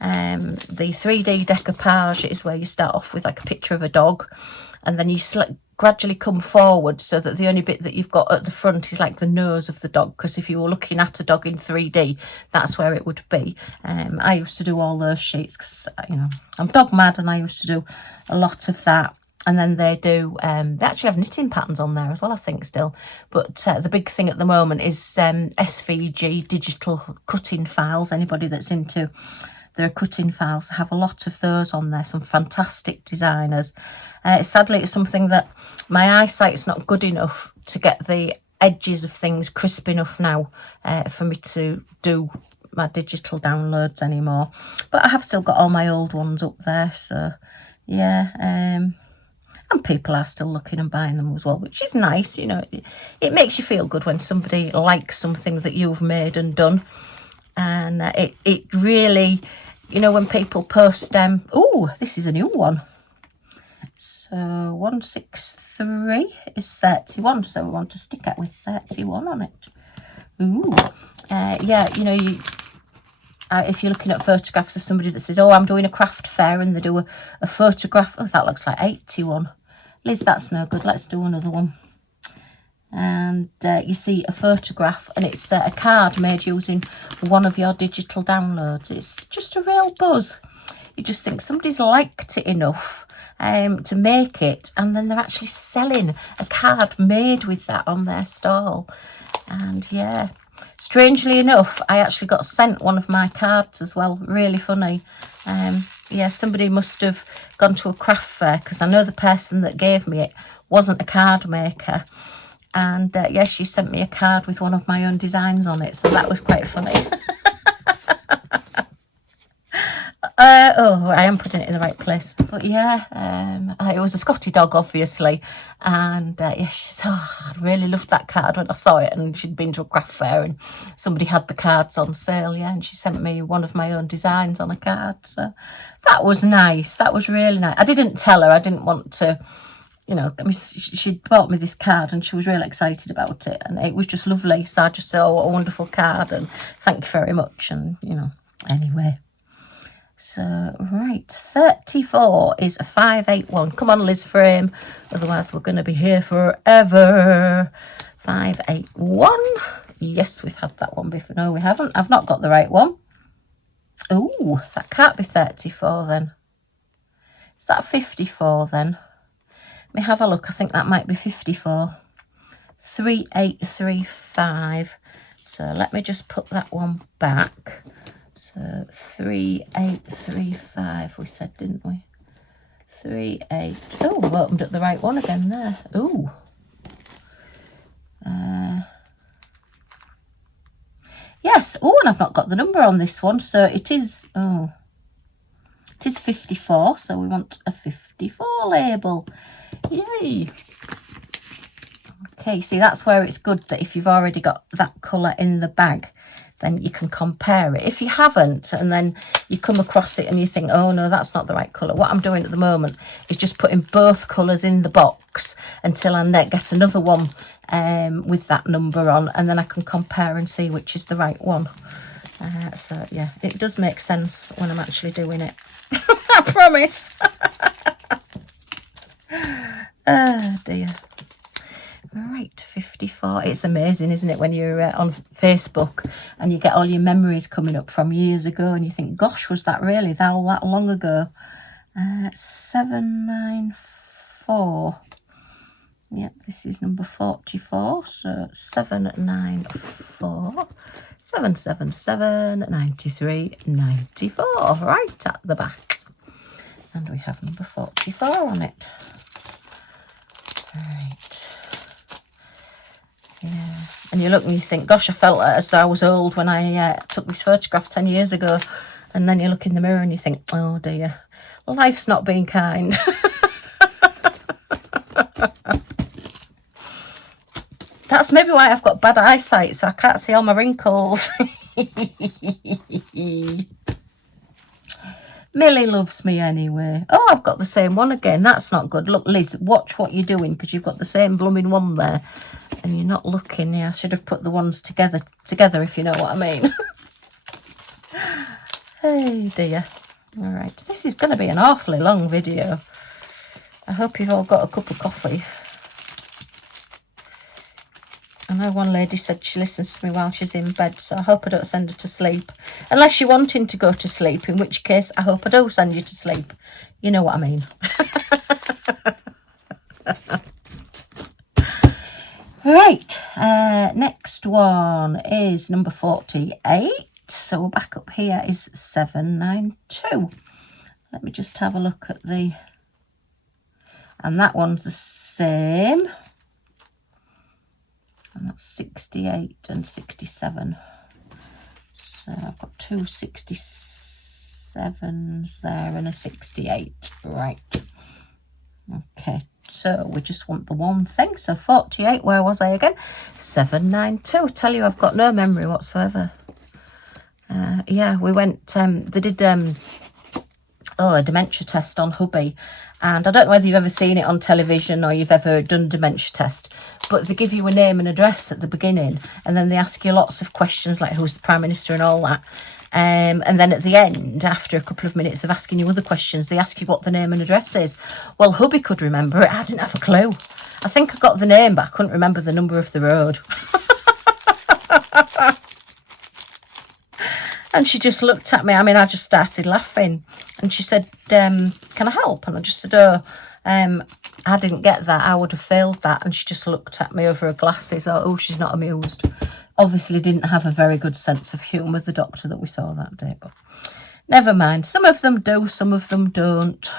The 3D decoupage is where you start off with like a picture of a dog, and then you gradually come forward so that the only bit that you've got at the front is like the nose of the dog, because if you were looking at a dog in 3D, that's where it would be. I used to do all those sheets because, you know, I'm dog mad, and I used to do a lot of that. And then they do, they actually have knitting patterns on there as well, I think, still. But the big thing at the moment is SVG, digital cutting files. Anybody that's into their cutting files have a lot of those on there, some fantastic designers. Sadly, it's something that my eyesight's not good enough to get the edges of things crisp enough now for me to do my digital downloads anymore. But I have still got all my old ones up there, so yeah. And people are still looking and buying them as well, which is nice. You know, it makes you feel good when somebody likes something that you've made and done. And it really, you know, when people post, oh, this is a new one. So 163 is 31, so we want to stick it with 31 on it. Ooh, yeah, you know, if you're looking at photographs of somebody that says, oh, I'm doing a craft fair, and they do a photograph, oh, that looks like 81. Liz, that's no good, let's do another one. And you see a photograph, and it's a card made using one of your digital downloads. It's just a real buzz. You just think somebody's liked it enough to make it, and then they're actually selling a card made with that on their stall. And yeah, strangely enough, I actually got sent one of my cards as well. Really funny. Yeah, somebody must have gone to a craft fair, because I know the person that gave me it wasn't a card maker. And yes, she sent me a card with one of my own designs on it, so that was quite funny. Oh, I am putting it in the right place. But yeah, it was a Scotty dog, obviously. And yeah, she says, oh, I really loved that card when I saw it. And she'd been to a craft fair and somebody had the cards on sale, yeah. And she sent me one of my own designs on a card. So that was nice. That was really nice. I didn't tell her. I didn't want to, you know, I mean, she bought me this card and she was really excited about it. And it was just lovely. So I just said, oh, what a wonderful card. And thank you very much. And, you know, anyway. So, right, 34 is a 581. Come on, Liz Frame. Otherwise, we're going to be here forever. 581. Yes, we've had that one before. No, we haven't. I've not got the right one. Ooh, that can't be 34 then. Is that 54 then? Let me have a look. I think that might be 54. 3835. So let me just put that one back. So 3835 we said, didn't we? 38. Oh, we opened up the right one again there. Ooh. Yes. Oh, and I've not got the number on this one. So it is, oh, it is 54. So we want a 54 label. Yay. Okay, see, that's where it's good that if you've already got that colour in the bag, then you can compare it. If you haven't, and then you come across it and you think, oh no, that's not the right colour. What I'm doing at the moment is just putting both colours in the box until I get another one with that number on, and then I can compare and see which is the right one. So yeah, it does make sense when I'm actually doing it. I promise. Oh dear. Right, 54. It's amazing, isn't it, when you're on Facebook and you get all your memories coming up from years ago and you think, gosh, was that really that long ago? 794. Yep, this is number 44. So 794 777 93 94. Right at the back. And we have number 44 on it. Right. Yeah. And you look and you think, gosh, I felt as though I was old when I took this photograph 10 years ago. And then you look in the mirror and you think, oh dear, life's not being kind. That's maybe why I've got bad eyesight, so I can't see all my wrinkles. Millie loves me anyway. Oh, I've got the same one again. That's not good. Look, Liz, watch what you're doing, because you've got the same blooming one there. And you're not looking. Yeah, I should have put the ones together, if you know what I mean. Hey dear. All right, this is going to be an awfully long video. I hope you've all got a cup of coffee. I know one lady said she listens to me while she's in bed, so I hope I don't send her to sleep. Unless you're wanting to go to sleep, in which case I hope I do send you to sleep. You know what I mean. Right, next one is number 48. So we're back up here is 792. Let me just have a look at the... And that one's the same. And that's 68 and 67. So I've got two 67s there and a 68. Right. Okay. So we just want the one thing. So 48, where was I again? 792. Tell you, I've got no memory whatsoever. Yeah, we went, they did a dementia test on hubby. And I don't know whether you've ever seen it on television or you've ever done a dementia test, but they give you a name and address at the beginning, and then they ask you lots of questions like who's the Prime Minister and all that. And then at the end, after a couple of minutes of asking you other questions, they ask you what the name and address is. Well, hubby could remember it. I didn't have a clue. I think I got the name, but I couldn't remember the number of the road. And she just looked at me. I mean, I just started laughing. And she said, can I help? And I just said, I didn't get that. I would have failed that. And she just looked at me over her glasses. Oh, she's not amused. Obviously didn't have a very good sense of humour, the doctor that we saw that day. But never mind. Some of them do, some of them don't.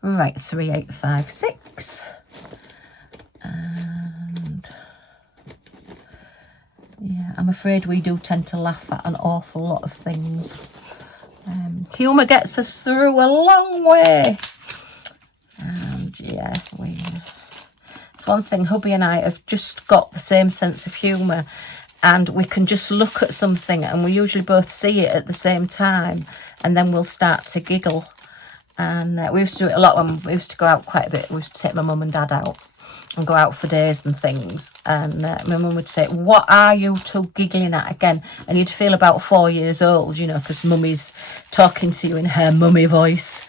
Right, 3856. And... yeah, I'm afraid we do tend to laugh at an awful lot of things. Humour gets us through a long way. And yeah, it's one thing, hubby and I have just got the same sense of humour, and we can just look at something and we usually both see it at the same time, and then we'll start to giggle. And we used to do it a lot when we used to go out quite a bit. We used to take my mum and dad out and go out for days and things, and my mum would say, what are you two giggling at again? And you'd feel about 4 years old, you know, because mummy's talking to you in her mummy voice.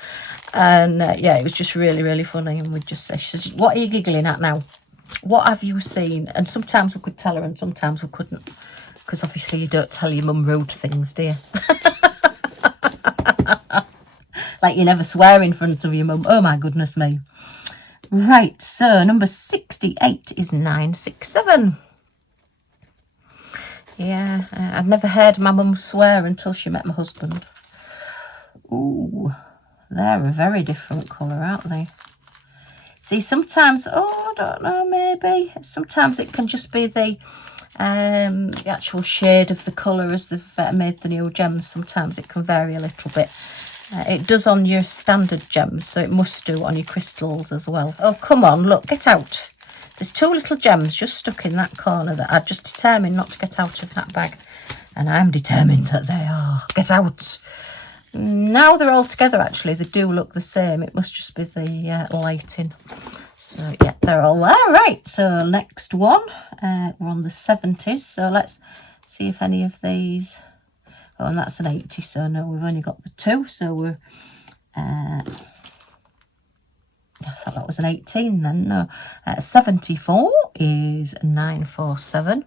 And yeah, it was just really, really funny. And we'd just say, she says, what are you giggling at now? What have you seen? And sometimes we could tell her and sometimes we couldn't, because obviously you don't tell your mum rude things, do you? Like you never swear in front of your mum. Oh my goodness me. Right, so number 68 is 967. Yeah, I'd never heard my mum swear until she met my husband. Ooh, they're a very different colour, aren't they? See, sometimes, I don't know, maybe. Sometimes it can just be the actual shade of the colour as they've made the new gems. Sometimes it can vary a little bit. It does on your standard gems, so it must do on your crystals as well. Oh, come on, look, get out. There's two little gems just stuck in that corner that are just determined not to get out of that bag. And I'm determined that they are. Get out. Now they're all together, actually. They do look the same. It must just be the lighting. So, yeah, they're all there. Right, so next one. We're on the 70s, so let's see if any of these... Oh, and that's an 80, so no, we've only got the two, so we're... I thought that was an 18 then, no. 74. what is 947?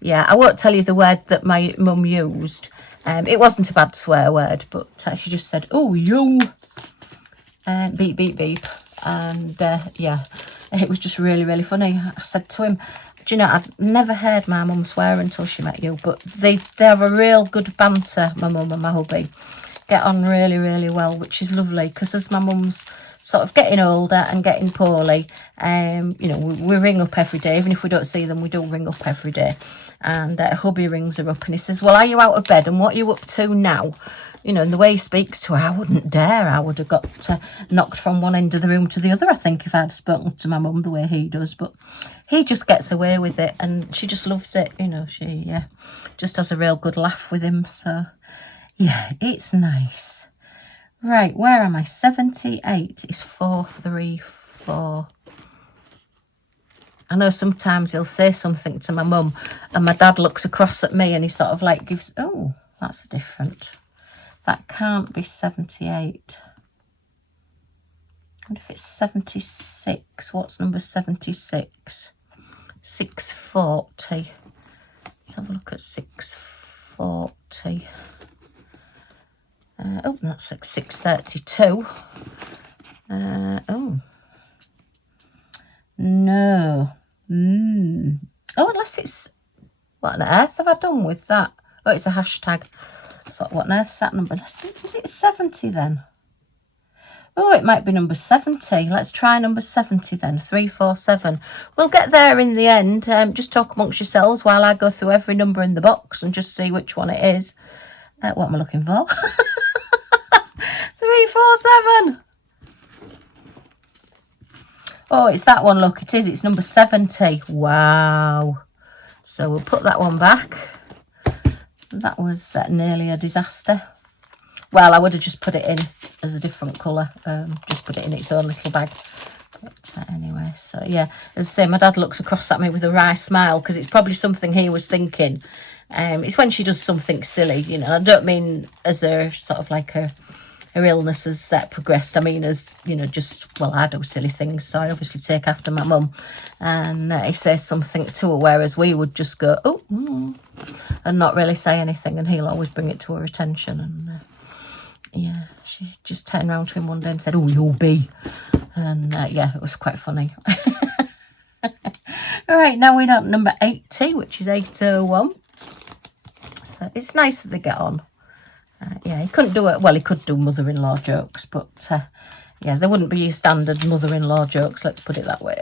Yeah, I won't tell you the word that my mum used. It wasn't a bad swear word, but she just said, "Oh, you," beep, beep, beep. And yeah, it was just really, really funny. I said to him, "Do you know, I've never heard my mum swear until she met you, but they have a real good banter, my mum and my hubby. Get on really, really well, which is lovely, because as my mum's sort of getting older and getting poorly, you know, we ring up every day. Even if we don't see them, we do ring up every day. And hubby rings her up and he says, "Well, are you out of bed and what are you up to now?" You know, and the way he speaks to her, I wouldn't dare. I would have got knocked from one end of the room to the other, I think, if I'd spoken to my mum the way he does. But he just gets away with it and she just loves it. You know, she just has a real good laugh with him. So, yeah, it's nice. Right, where am I? 78 is 434. I know sometimes he'll say something to my mum and my dad looks across at me and he sort of like gives, "Oh, that's different. That can't be 78. And if it's 76, what's number 76? 640. Let's have a look at 640. Oh, that's like 632. Oh. No. Oh, unless it's... What on earth have I done with that? Oh, it's a hashtag. What on earth's that number? Is it 70 then? Oh, it might be number 70. Let's try number 70 then. 347. We'll get there in the end. Just talk amongst yourselves while I go through every number in the box and just see which one it is. What am I looking for? 347. Oh, it's that one. Look, it is. It's number 70. Wow. So we'll put that one back. That was nearly a disaster. Well, I would have just put it in as a different colour. Just put it in its own little bag. But anyway, so yeah. As I say, my dad looks across at me with a wry smile because it's probably something he was thinking. It's when she does something silly, you know. I don't mean as a sort of like her illness has progressed. I mean as, you know, just, well, I do silly things. So I obviously take after my mum. And he says something to her, whereas we would just go, "Oh," and not really say anything. And he'll always bring it to her attention. And yeah, she just turned around to him one day and said, "Oh, you'll be." And yeah, it was quite funny. All right, now we're at number 80, which is 801. So it's nice that they get on. Yeah, he couldn't do it. Well, he could do mother-in-law jokes, but yeah, there wouldn't be standard mother-in-law jokes, let's put it that way.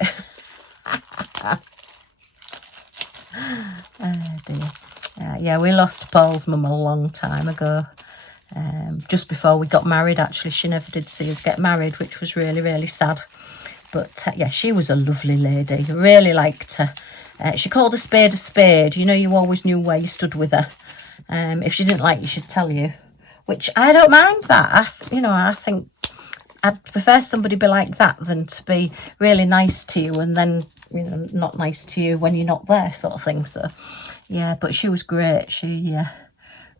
Oh dear. Yeah, we lost Paul's mum a long time ago. Just before we got married, actually. She never did see us get married, which was really, really sad. But yeah, she was a lovely lady. I really liked her. She called a spade a spade. You know, you always knew where you stood with her. If she didn't like you, she'd tell you. Which I don't mind that. I think I'd prefer somebody be like that than to be really nice to you and then, you know, not nice to you when you're not there, sort of thing. So yeah, but she was great. She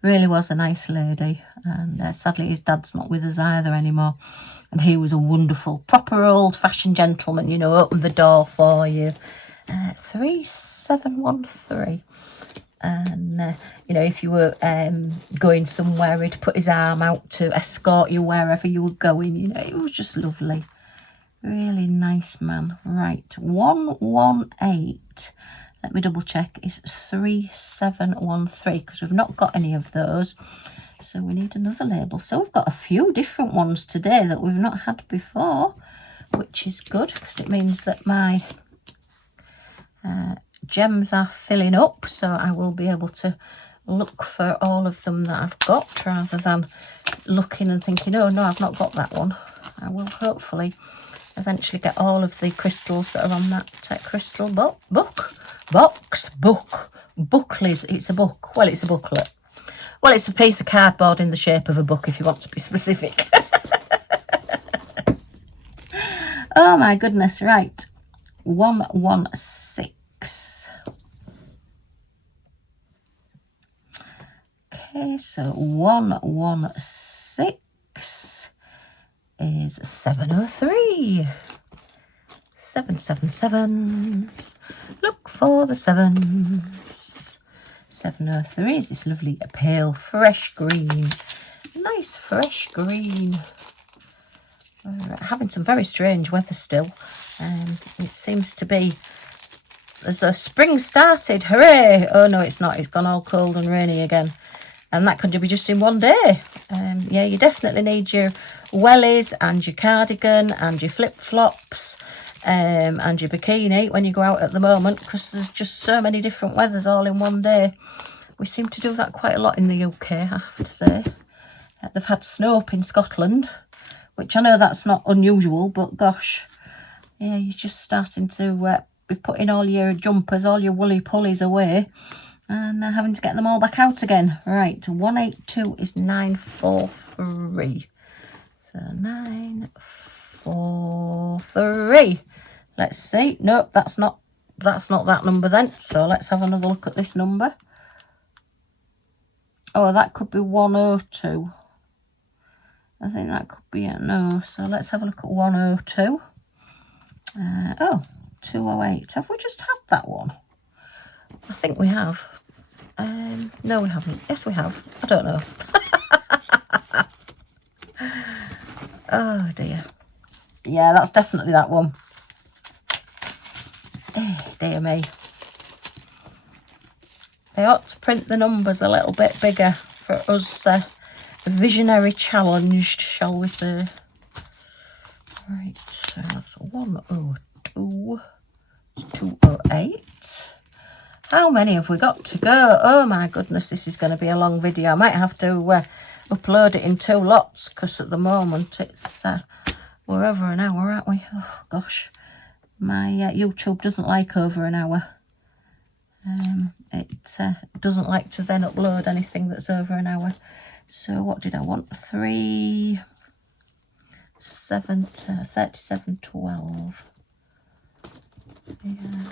really was a nice lady. And sadly, his dad's not with us either anymore. And he was a wonderful, proper old-fashioned gentleman, you know, opened the door for you. 3713. And, you know, if you were going somewhere, he'd put his arm out to escort you wherever you were going. You know, it was just lovely. Really nice man. Right, 118. Let me double check. It's 3713 because we've not got any of those. So we need another label. So we've got a few different ones today that we've not had before, which is good because it means that my gems are filling up, so I will be able to look for all of them that I've got rather than looking and thinking, "Oh no, I've not got that one." I will hopefully eventually get all of the crystals that are on that crystal booklet. It's a book. Well, it's a booklet. Well, it's a piece of cardboard in the shape of a book, if you want to be specific. Oh my goodness, right. 116. Okay, so 116 is 703. 7 7 sevens. Look for the sevens. 703 is this lovely pale fresh green. Nice fresh green. Having some very strange weather still. It seems to be as though spring started. Hooray! Oh no, it's not. It's gone all cold and rainy again. And that could be just in one day. Yeah, you definitely need your wellies and your cardigan and your flip-flops and your bikini when you go out at the moment, because there's just so many different weathers all in one day. We seem to do that quite a lot in the UK, I have to say. They've had snow up in Scotland, which I know that's not unusual, but gosh, yeah, you're just starting to be putting all your jumpers, all your woolly pulleys away and having to get them all back out again. Right, 182 is 943. So 943. Let's see. Nope, that's not that number then. So let's have another look at this number. Oh, that could be 102. I think that could be a no. So let's have a look at 102. Oh, 208. Have we just had that one? I think we have. No, we haven't. Yes, we have. I don't know. Oh, dear. Yeah, that's definitely that one. Dear me. They ought to print the numbers a little bit bigger for us visionary challenged, shall we say. Right, so that's 102. 208. How many have we got to go? Oh my goodness, this is going to be a long video. I might have to upload it in 2 lots, because at the moment it's we're over an hour, aren't we? Oh gosh, my YouTube doesn't like over an hour. It doesn't like to then upload anything that's over an hour. So what did I want? 3 7 37 12. Yeah,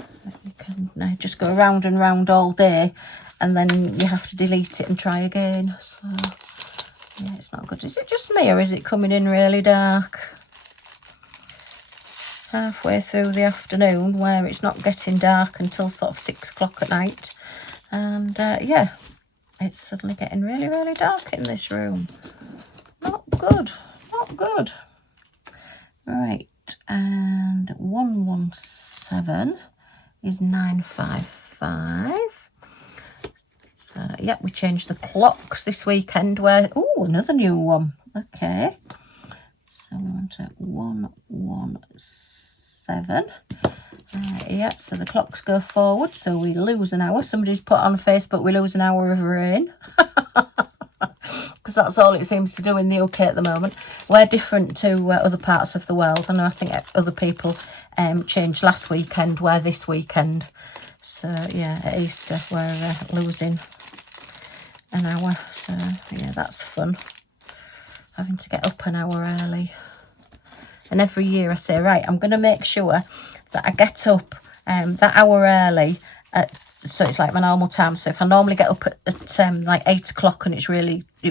you can just go round and round all day, and then you have to delete it and try again. So yeah, it's not good. Is it just me, or is it coming in really dark halfway through the afternoon, where it's not getting dark until sort of 6 o'clock at night? And yeah, it's suddenly getting really, really dark in this room. Not good. Not good. Right, and 117 is 955. So yeah, we changed the clocks this weekend. Where another new one. Okay, so we want to 117. Yeah, so the clocks go forward, so we lose an hour. Somebody's put on Facebook we lose an hour of rain. Because that's all it seems to do in the UK at the moment. We're different to other parts of the world. I know, I think other people changed last weekend, we're this weekend. So yeah, at Easter we're losing an hour. So yeah, that's fun, having to get up an hour early. And every year I say, right, I'm going to make sure that I get up that hour early so it's like my normal time. So if I normally get up at like 8 o'clock and it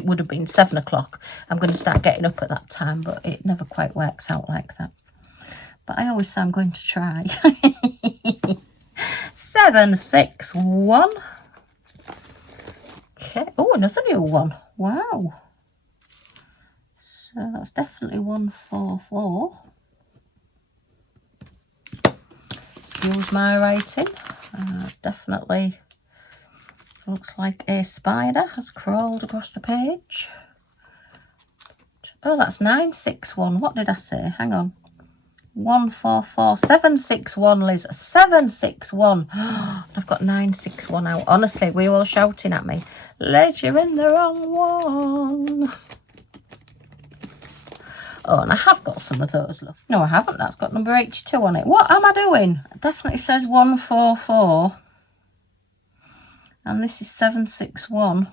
would have been 7 o'clock, I'm going to start getting up at that time, but it never quite works out like that. But I always say I'm going to try. 761. Okay. Oh, another new one. Wow. So that's definitely 144. Excuse my writing. Definitely looks like a spider has crawled across the page. Oh, that's 961. What did I say? Hang on. 144. 761, Liz. 761. I've got 961 out. Honestly, we were all shouting at me. Liz, you're in the wrong one. Oh, and I have got some of those, look. No, I haven't. That's got number 82 on it. What am I doing? It definitely says 144. And this is 761.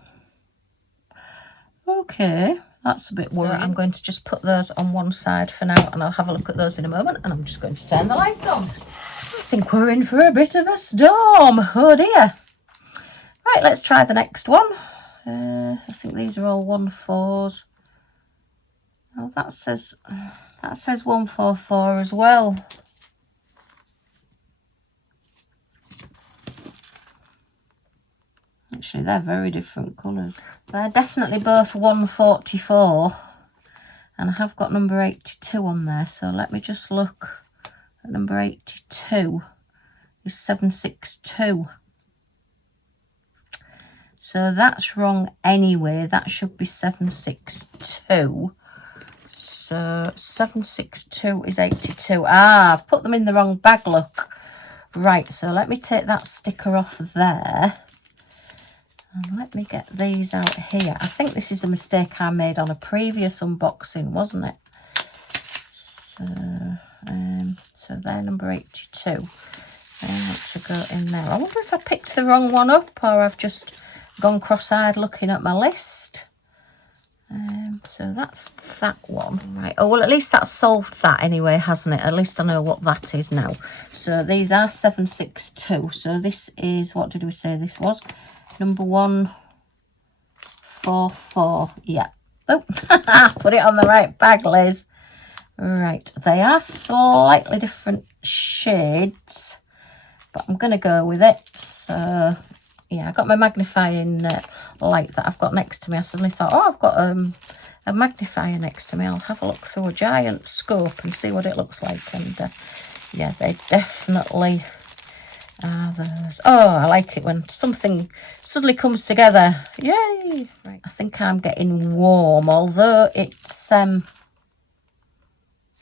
Okay, that's a bit worrying. So I'm going to just put those on one side for now, and I'll have a look at those in a moment. And I'm just going to turn the light on. I think we're in for a bit of a storm. Oh dear. Right, let's try the next one. I think these are all 1/4s. Oh, that says 144 as well. actually. They're very different colours. They're definitely both 144. And I have got number 82 on there. So let me just look at number 82. Is 762. So that's wrong anyway. That should be 762. So 762 is 82. Ah, I've put them in the wrong bag, look. Right, so let me take that sticker off there. And let me get these out here. I think this is a mistake I made on a previous unboxing, wasn't it? So they're number 82. I want to go in there. I wonder if I picked the wrong one up or I've just gone cross-eyed looking at my list. So that's that one. Right. Oh, well, at least that's solved that anyway, hasn't it? At least I know what that is now. So these are 762. So this is, what did we say this was? Number 144. Yeah. Oh, put it on the right bag, Liz. Right. They are slightly different shades, but I'm going to go with it. So yeah, I got my magnifying light that I've got next to me. I suddenly thought, oh, I've got a magnifier next to me. I'll have a look through a giant scope and see what it looks like. And yeah, they definitely are those. Oh, I like it when something suddenly comes together. Yay! Right, I think I'm getting warm, although it's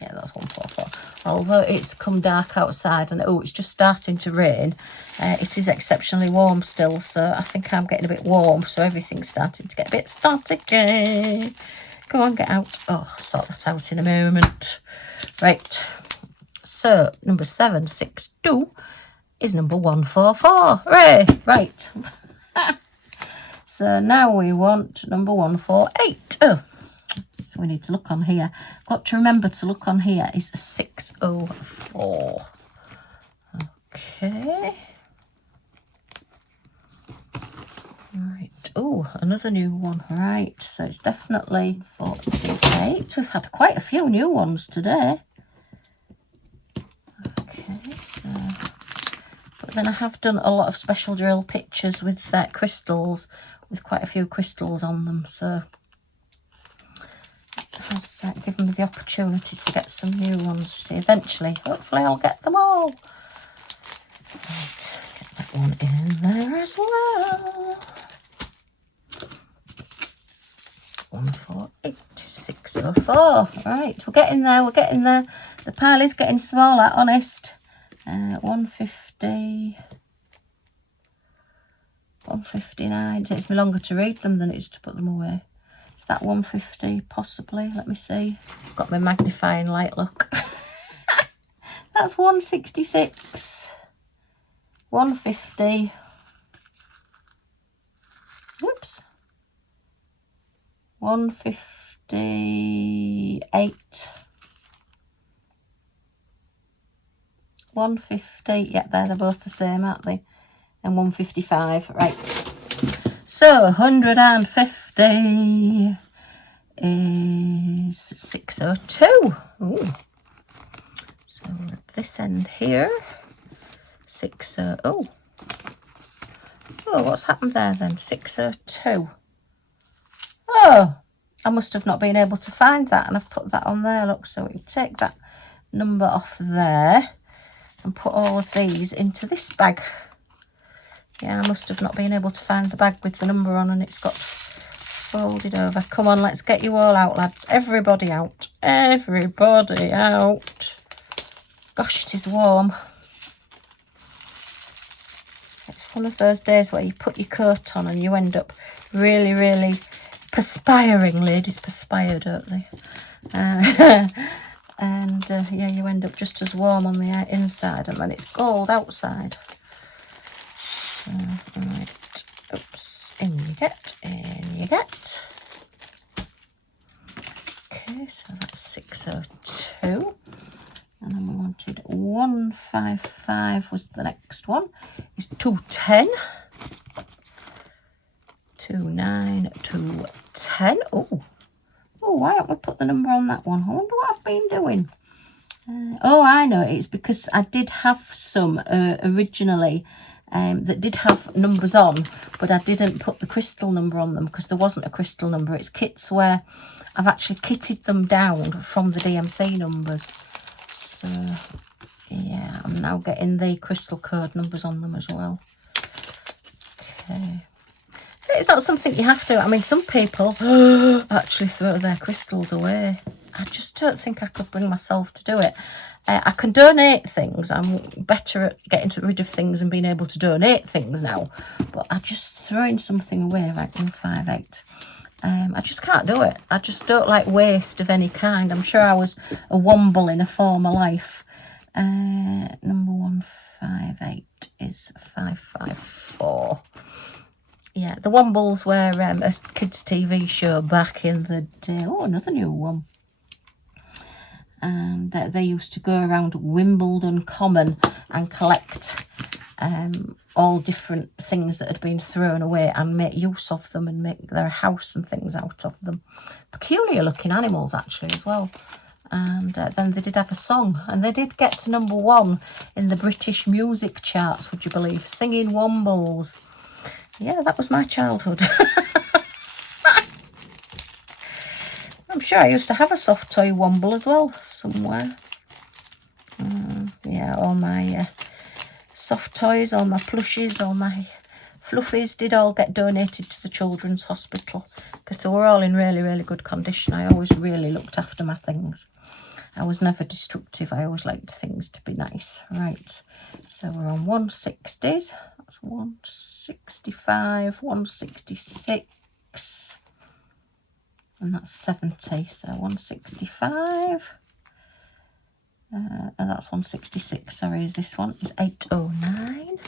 yeah, that's 144. Although it's come dark outside and oh, it's just starting to rain, it is exceptionally warm still. So I think I'm getting a bit warm. So everything's starting to get a bit staticky. Go on, get out. Oh, I'll sort that out in a moment. Right. So number 762 is number 144. Hooray! Right. So now we want number 148. Oh. So we need to look on here. Got to remember to look on here is 604. Okay. Right. Oh, another new one. Right. So it's definitely 48. We've had quite a few new ones today. Okay. So, but then I have done a lot of special drill pictures with crystals, with quite a few crystals on them. So has given me the opportunity to get some new ones. See, eventually, hopefully I'll get them all. Right, get that one in there as well. 148, 604. Right, we're getting there, we're getting there. The pile is getting smaller, honest. 150, 159. It takes me longer to read them than it is to put them away. Is that 150 possibly? Let me see. Got my magnifying light, look. That's 166. 150. Oops. 158. 150. Yeah, they're both the same, aren't they? And 155. Right. So 150 is 602. Ooh. So at this end here, 60. Oh, what's happened there then? 602. Oh, I must have not been able to find that, and I've put that on there. Look, so we can take that number off there and put all of these into this bag. Yeah, I must have not been able to find the bag with the number on, and it's got folded over. Come on, let's get you all out, lads. Everybody out. Everybody out. Gosh, it is warm. It's one of those days where you put your coat on and you end up really, really perspiring. Ladies perspire, don't they? And yeah, you end up just as warm on the inside, and then it's cold outside. Right, oops, in you get, in you get. Okay, so that's 602. And then we wanted 155 was the next one. Is 210. 29, 210. Oh, why don't we put the number on that one? I wonder what I've been doing. Oh, I know, it's because I did have some originally that did have numbers on, but I didn't put the crystal number on them because there wasn't a crystal number. It's kits where I've actually kitted them down from the DMC numbers. So yeah, I'm now getting the crystal code numbers on them as well. Okay. So it's not something you have to. I mean, some people actually throw their crystals away. I just don't think I could bring myself to do it. I can donate things. I'm better at getting rid of things and being able to donate things now. But I just throwing something away right in 5/8. I just can't do it. I just don't like waste of any kind. I'm sure I was a womble in a former life. Number 158 is 554. Yeah, the Wombles were a kids' TV show back in the day. Oh, another new one. And they used to go around Wimbledon Common and collect all different things that had been thrown away and make use of them and make their house and things out of them. Peculiar looking animals actually as well. And then they did have a song, and they did get to number 1 in the British music charts, would you believe? Singing Wombles. Yeah, that was my childhood. I'm sure I used to have a soft toy Womble as well, somewhere. Yeah, all my soft toys, all my plushies, all my fluffies did all get donated to the Children's Hospital because they were all in really, really good condition. I always really looked after my things. I was never destructive. I always liked things to be nice. Right, so we're on 160s. That's 165, 166. And that's 70, so 165. And that's 166, sorry, is this one? Is 809.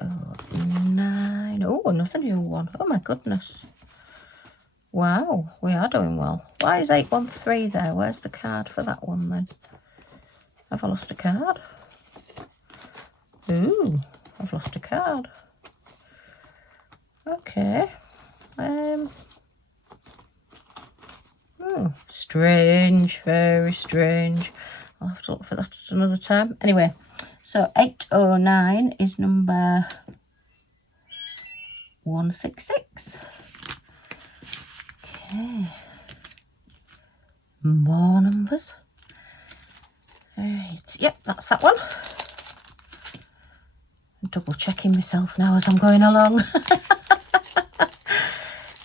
809. Oh, another new one. Oh my goodness. Wow, we are doing well. Why is 813 there? Where's the card for that one then? Have I lost a card? Ooh, I've lost a card. Okay. Strange, very strange. I'll have to look for that another time. Anyway, so 809 is number 166. Okay. More numbers. Right, yep, that's that one. I'm double checking myself now as I'm going along.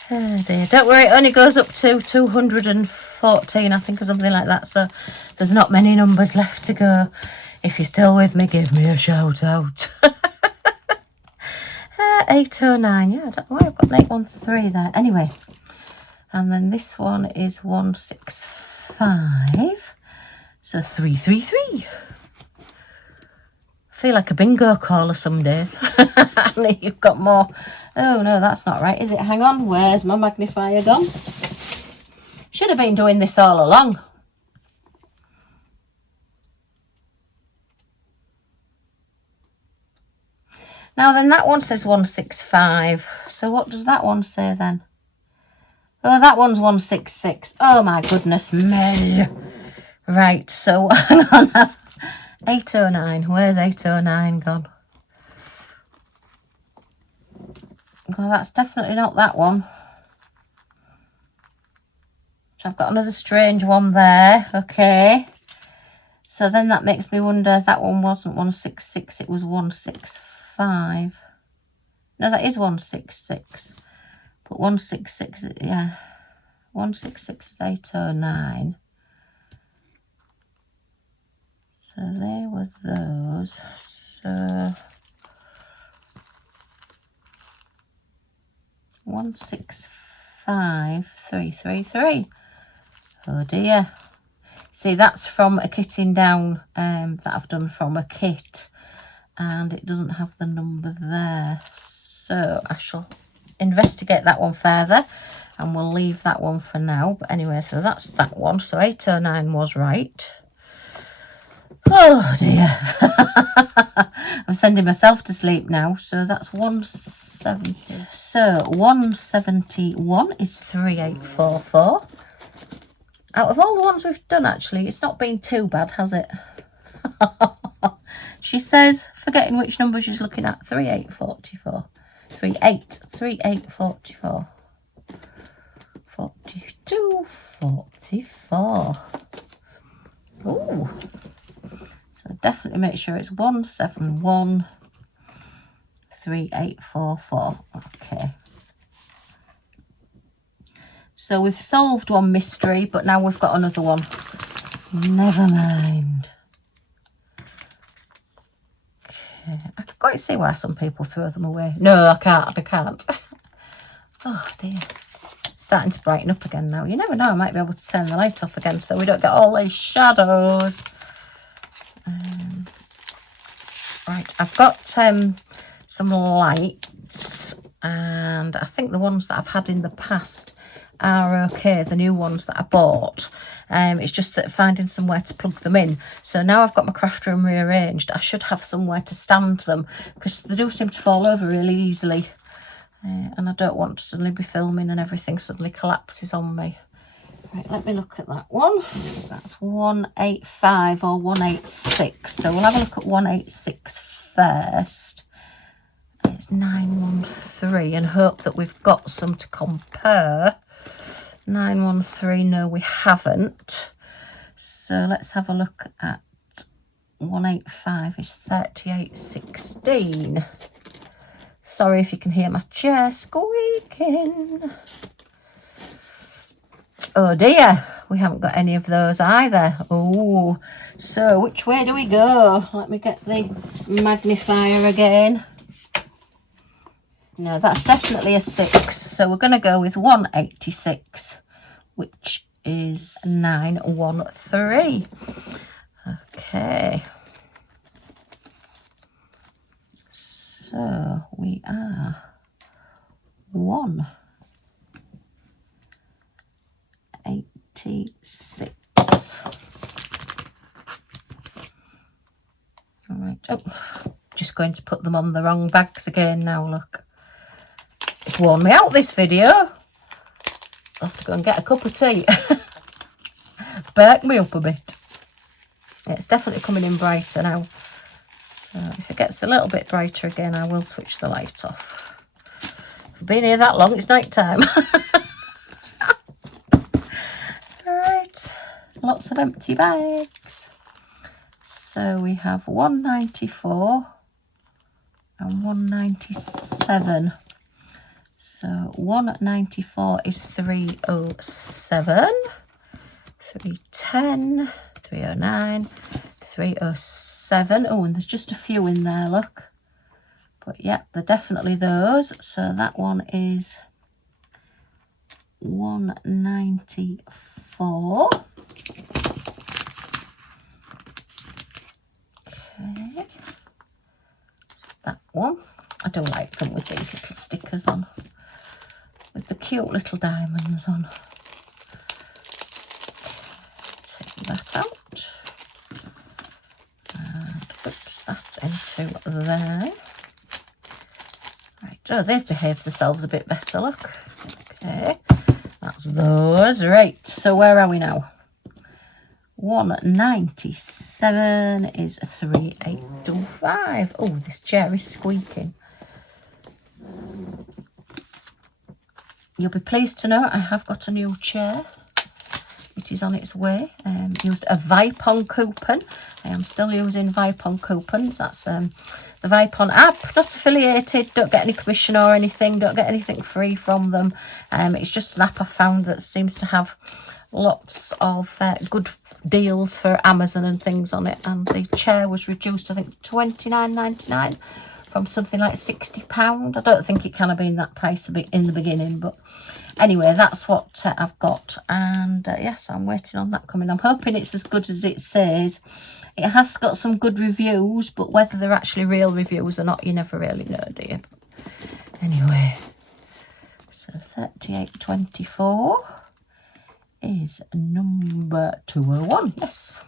Oh dear. Don't worry, it only goes up to 214, I think, or something like that. So there's not many numbers left to go. If you're still with me, give me a shout out. 809, yeah, I don't know why I've got 813 there. Anyway, and then this one is 165. So 333. I feel like a bingo caller some days. And you've got more. Oh no, that's not right, is it? Hang on, where's my magnifier gone? Should have been doing this all along. Now then, that one says 165. So what does that one say then? Oh, that one's 166. Oh my goodness me. Right, so hang on. 809. Where's 809 gone? Well, that's definitely not that one. So I've got another strange one there. Okay. So then that makes me wonder, that one wasn't 166, it was 165. No, that is 166. But 166, yeah. 166 is 809. So there were those. So 165,333. Oh dear. See, that's from a kitting down that I've done from a kit, and it doesn't have the number there. So I shall investigate that one further, and we'll leave that one for now. But anyway, so that's that one. So 809 was right. Oh dear. I'm sending myself to sleep now. So that's 170. So 171 is 3844. Out of all the ones we've done, actually, it's not been too bad, has it? She says, forgetting which number she's looking at, 3844. 3844. 42, 44. Ooh. So definitely make sure it's 171 3844. Okay. So we've solved one mystery, but now we've got another one. Never mind. Okay. I can quite see why some people throw them away. No, I can't. Oh dear. It's starting to brighten up again now. You never know, I might be able to turn the light off again so we don't get all these shadows. Right, I've got some lights, and I think the ones that I've had in the past are okay, the new ones that I bought. It's just that finding somewhere to plug them in. So now I've got my craft room rearranged, I should have somewhere to stand them, because they do seem to fall over really easily. And I don't want to suddenly be filming and everything suddenly collapses on me. Right, let me look at that one. That's 185 or 186. So we'll have a look at 186 first. It's 913, and hope that we've got some to compare. 913, no we haven't. So let's have a look at 185 is 3816. Sorry if you can hear my chair squeaking. Oh dear, we haven't got any of those either. Oh, so which way do we go? Let me get the magnifier again. No, that's definitely a 6. So we're going to go with 186, which is 913. Okay. So we are 186. All right. Oh, just going to put them on the wrong bags again now, look. It's worn me out, this video. I'll have to go and get a cup of tea. Back me up a bit. Yeah, it's definitely coming in brighter now. So if it gets a little bit brighter again, I will switch the light off. I've been here that long, it's night time. Alright, lots of empty bags. So we have 194 and 197. So 194 is 307, 310, 309, 307. Oh, and there's just a few in there, look. But yeah, they're definitely those. So that one is 194. Okay. That one. I don't like them with these little stickers on. With the cute little diamonds on. Take that out. And oops, that into there. Right, oh, they've behaved themselves a bit better, look. Okay, that's those. Right, so where are we now? 197 is 3825. Oh, this chair is squeaking. You'll be pleased to know I have got a new chair. It is on its way. Used a Vipon coupon. I am still using Vipon coupons. That's the Vipon app. Not affiliated. Don't get any commission or anything. Don't get anything free from them. It's just an app I found that seems to have lots of good deals for Amazon and things on it. And the chair was reduced, I think, $29.99 from something like £60. I don't think it can have been that price in the beginning, but anyway, that's what I've got. And yes, I'm waiting on that coming. I'm hoping it's as good as it says. It has got some good reviews, but whether they're actually real reviews or not, you never really know, do you? But anyway, so 3824 is number 201. Yes.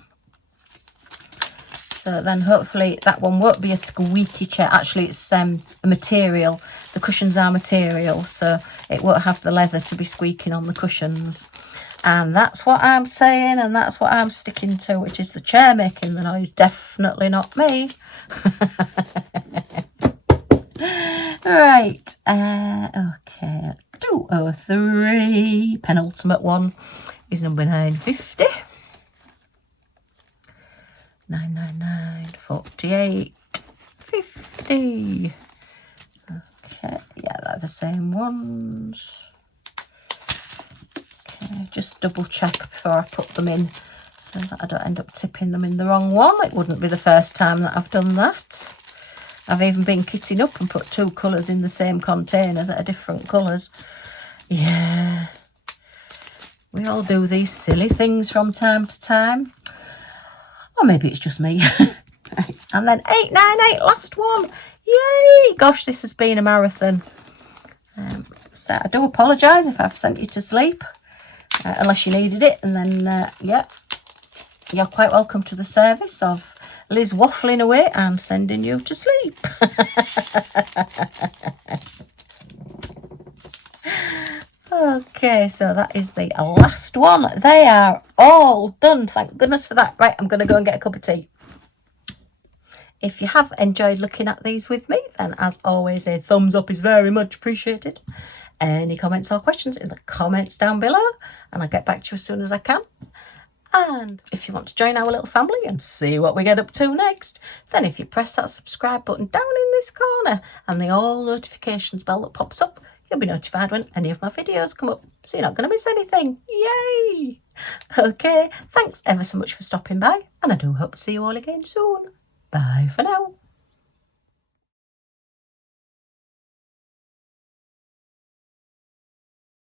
So then hopefully that one won't be a squeaky chair. Actually, it's a material. The cushions are material, so it won't have the leather to be squeaking on the cushions. And that's what I'm saying, and that's what I'm sticking to, which is the chair making the noise, definitely not me. Right, okay, 203, penultimate one is number 950. 999, 48, 50. Okay, yeah, they're the same ones. Okay, just double check before I put them in so that I don't end up tipping them in the wrong one. It wouldn't be the first time that I've done that. I've even been kitting up and put 2 colours in the same container that are different colours. Yeah, we all do these silly things from time to time. Or maybe it's just me. Right, and then 898, last one. Yay! Gosh, this has been a marathon. So I do apologise if I've sent you to sleep, unless you needed it. And then, yeah, you're quite welcome to the service of Liz waffling away and sending you to sleep. Okay, so that is the last one. They are all done. Thank goodness for that. Right, I'm going to go and get a cup of tea. If you have enjoyed looking at these with me, then as always, a thumbs up is very much appreciated. Any comments or questions in the comments down below, and I'll get back to you as soon as I can. And if you want to join our little family and see what we get up to next, then if you press that subscribe button down in this corner and the all notifications bell that pops up, you'll be notified when any of my videos come up, so you're not going to miss anything. Yay! Okay, thanks ever so much for stopping by, and I do hope to see you all again soon. Bye for now.